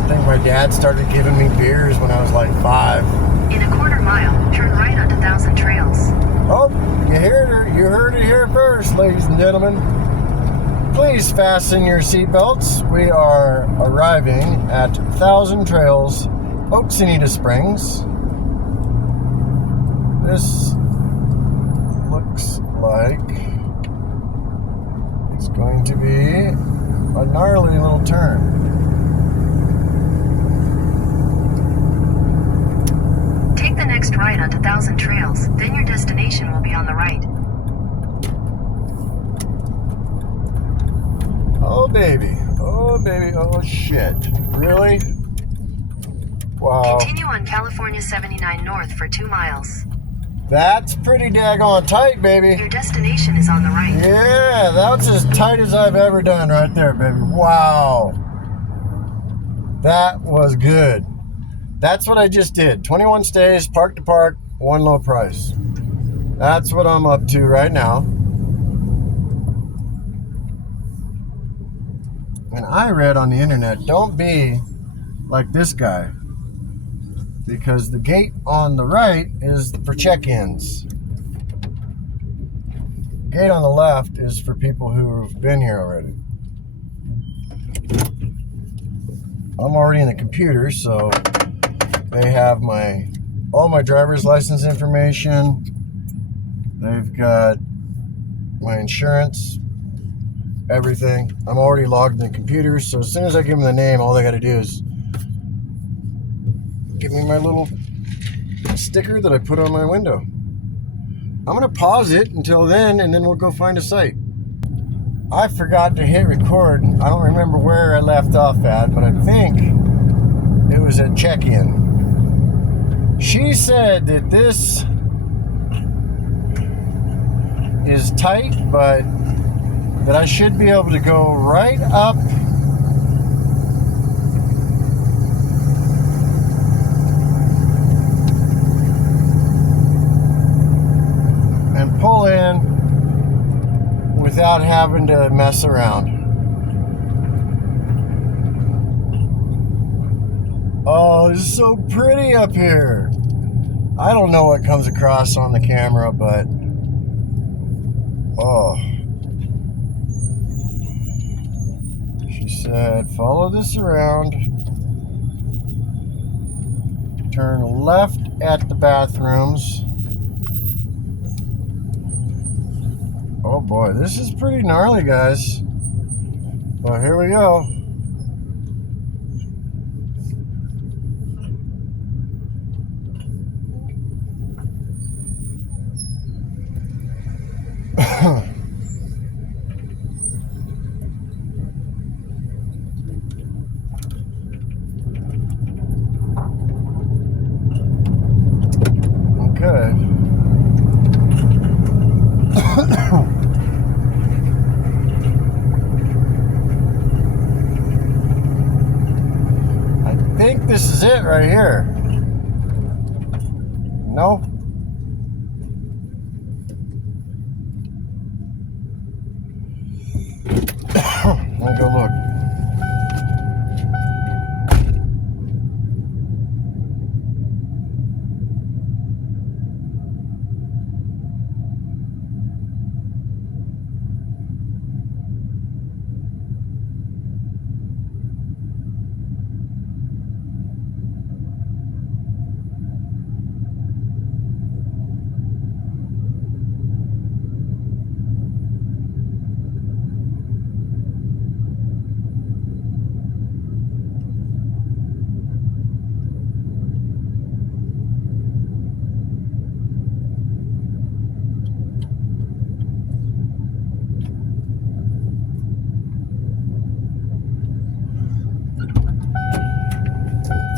I think my dad started giving me beers when I was like 5. In a quarter mile, turn right onto Thousand Trails. Oh, you heard it here first, ladies and gentlemen. Please fasten your seatbelts. We are arriving at Thousand Trails Oaksanita Springs. This looks like it's going to be a gnarly little turn. Take the next right onto Thousand Trails, then your destination will be on the right. Oh baby, oh shit. Really? Wow. Continue on California 79 North for 2 miles. That's pretty daggone tight, baby. Your destination is on the right. Yeah, that's as tight as I've ever done right there, baby. Wow. That was good. That's what I just did. 21 stays, park to park, 1 low price. That's what I'm up to right now. And I read on the internet, don't be like this guy, because the gate on the right is for check-ins. The gate on the left is for people who have been here already. I'm already in the computer, so they have all my driver's license information. They've got my insurance, everything. I'm already logged in the computer, so as soon as I give them the name, all they got to do is give me my little sticker that I put on my window. I'm going to pause it until then, and then we'll go find a site. I forgot to hit record. I don't remember where I left off at, but I think it was at check-in. She said that this is tight, but that I should be able to go right up and pull in without having to mess around. Oh, it's so pretty up here. I don't know what comes across on the camera, but oh. She said, follow this around, turn left at the bathrooms. Oh boy, this is pretty gnarly, guys. Well, here we go. Okay. I think this is it right here. No? Let me go look.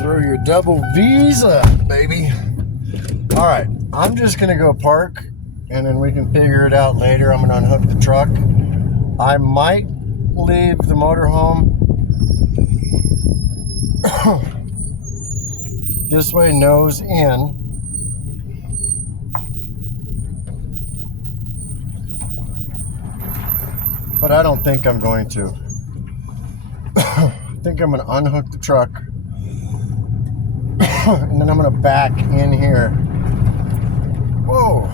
Throw your double visa, baby. All right, I'm just gonna go park, and then we can figure it out later. I'm gonna unhook the truck. I might leave the motorhome this way, nose in. But I don't think I'm going to. I think I'm gonna unhook the truck and then I'm gonna back in here. Whoa.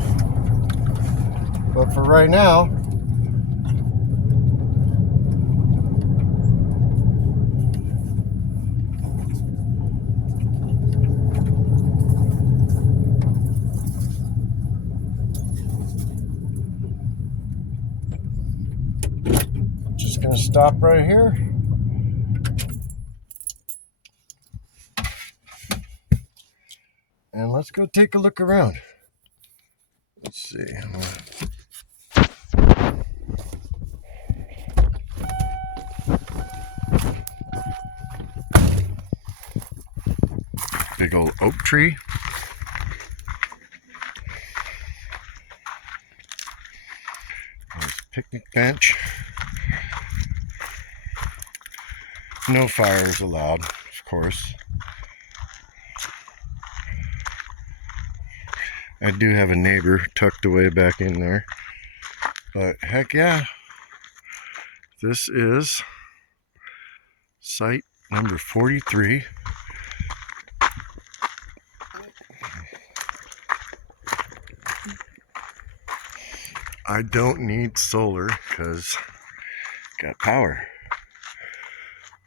But for right now, just gonna stop right here. And let's go take a look around. Let's see. Big old oak tree. Nice picnic bench. No fires allowed, of course. I do have a neighbor tucked away back in there. But heck yeah. This is site number 43. I don't need solar because got power.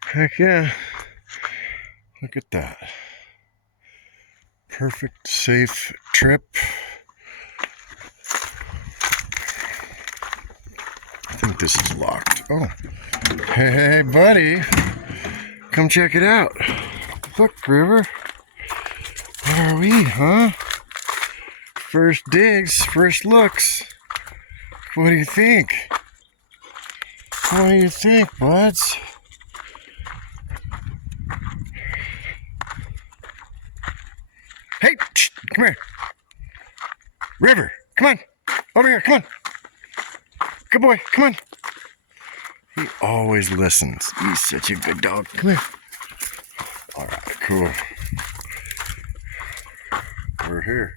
Heck yeah. Look at that. Perfect, safe trip. I think this is locked. Oh. Hey, buddy. Come check it out. Look, River. What are we, huh? First digs, first looks. What do you think? What do you think, buds? Hey, shh, come here. River, come on. Over here, come on. Good boy, come on. He always listens. He's such a good dog. Come here. All right, cool. We're here.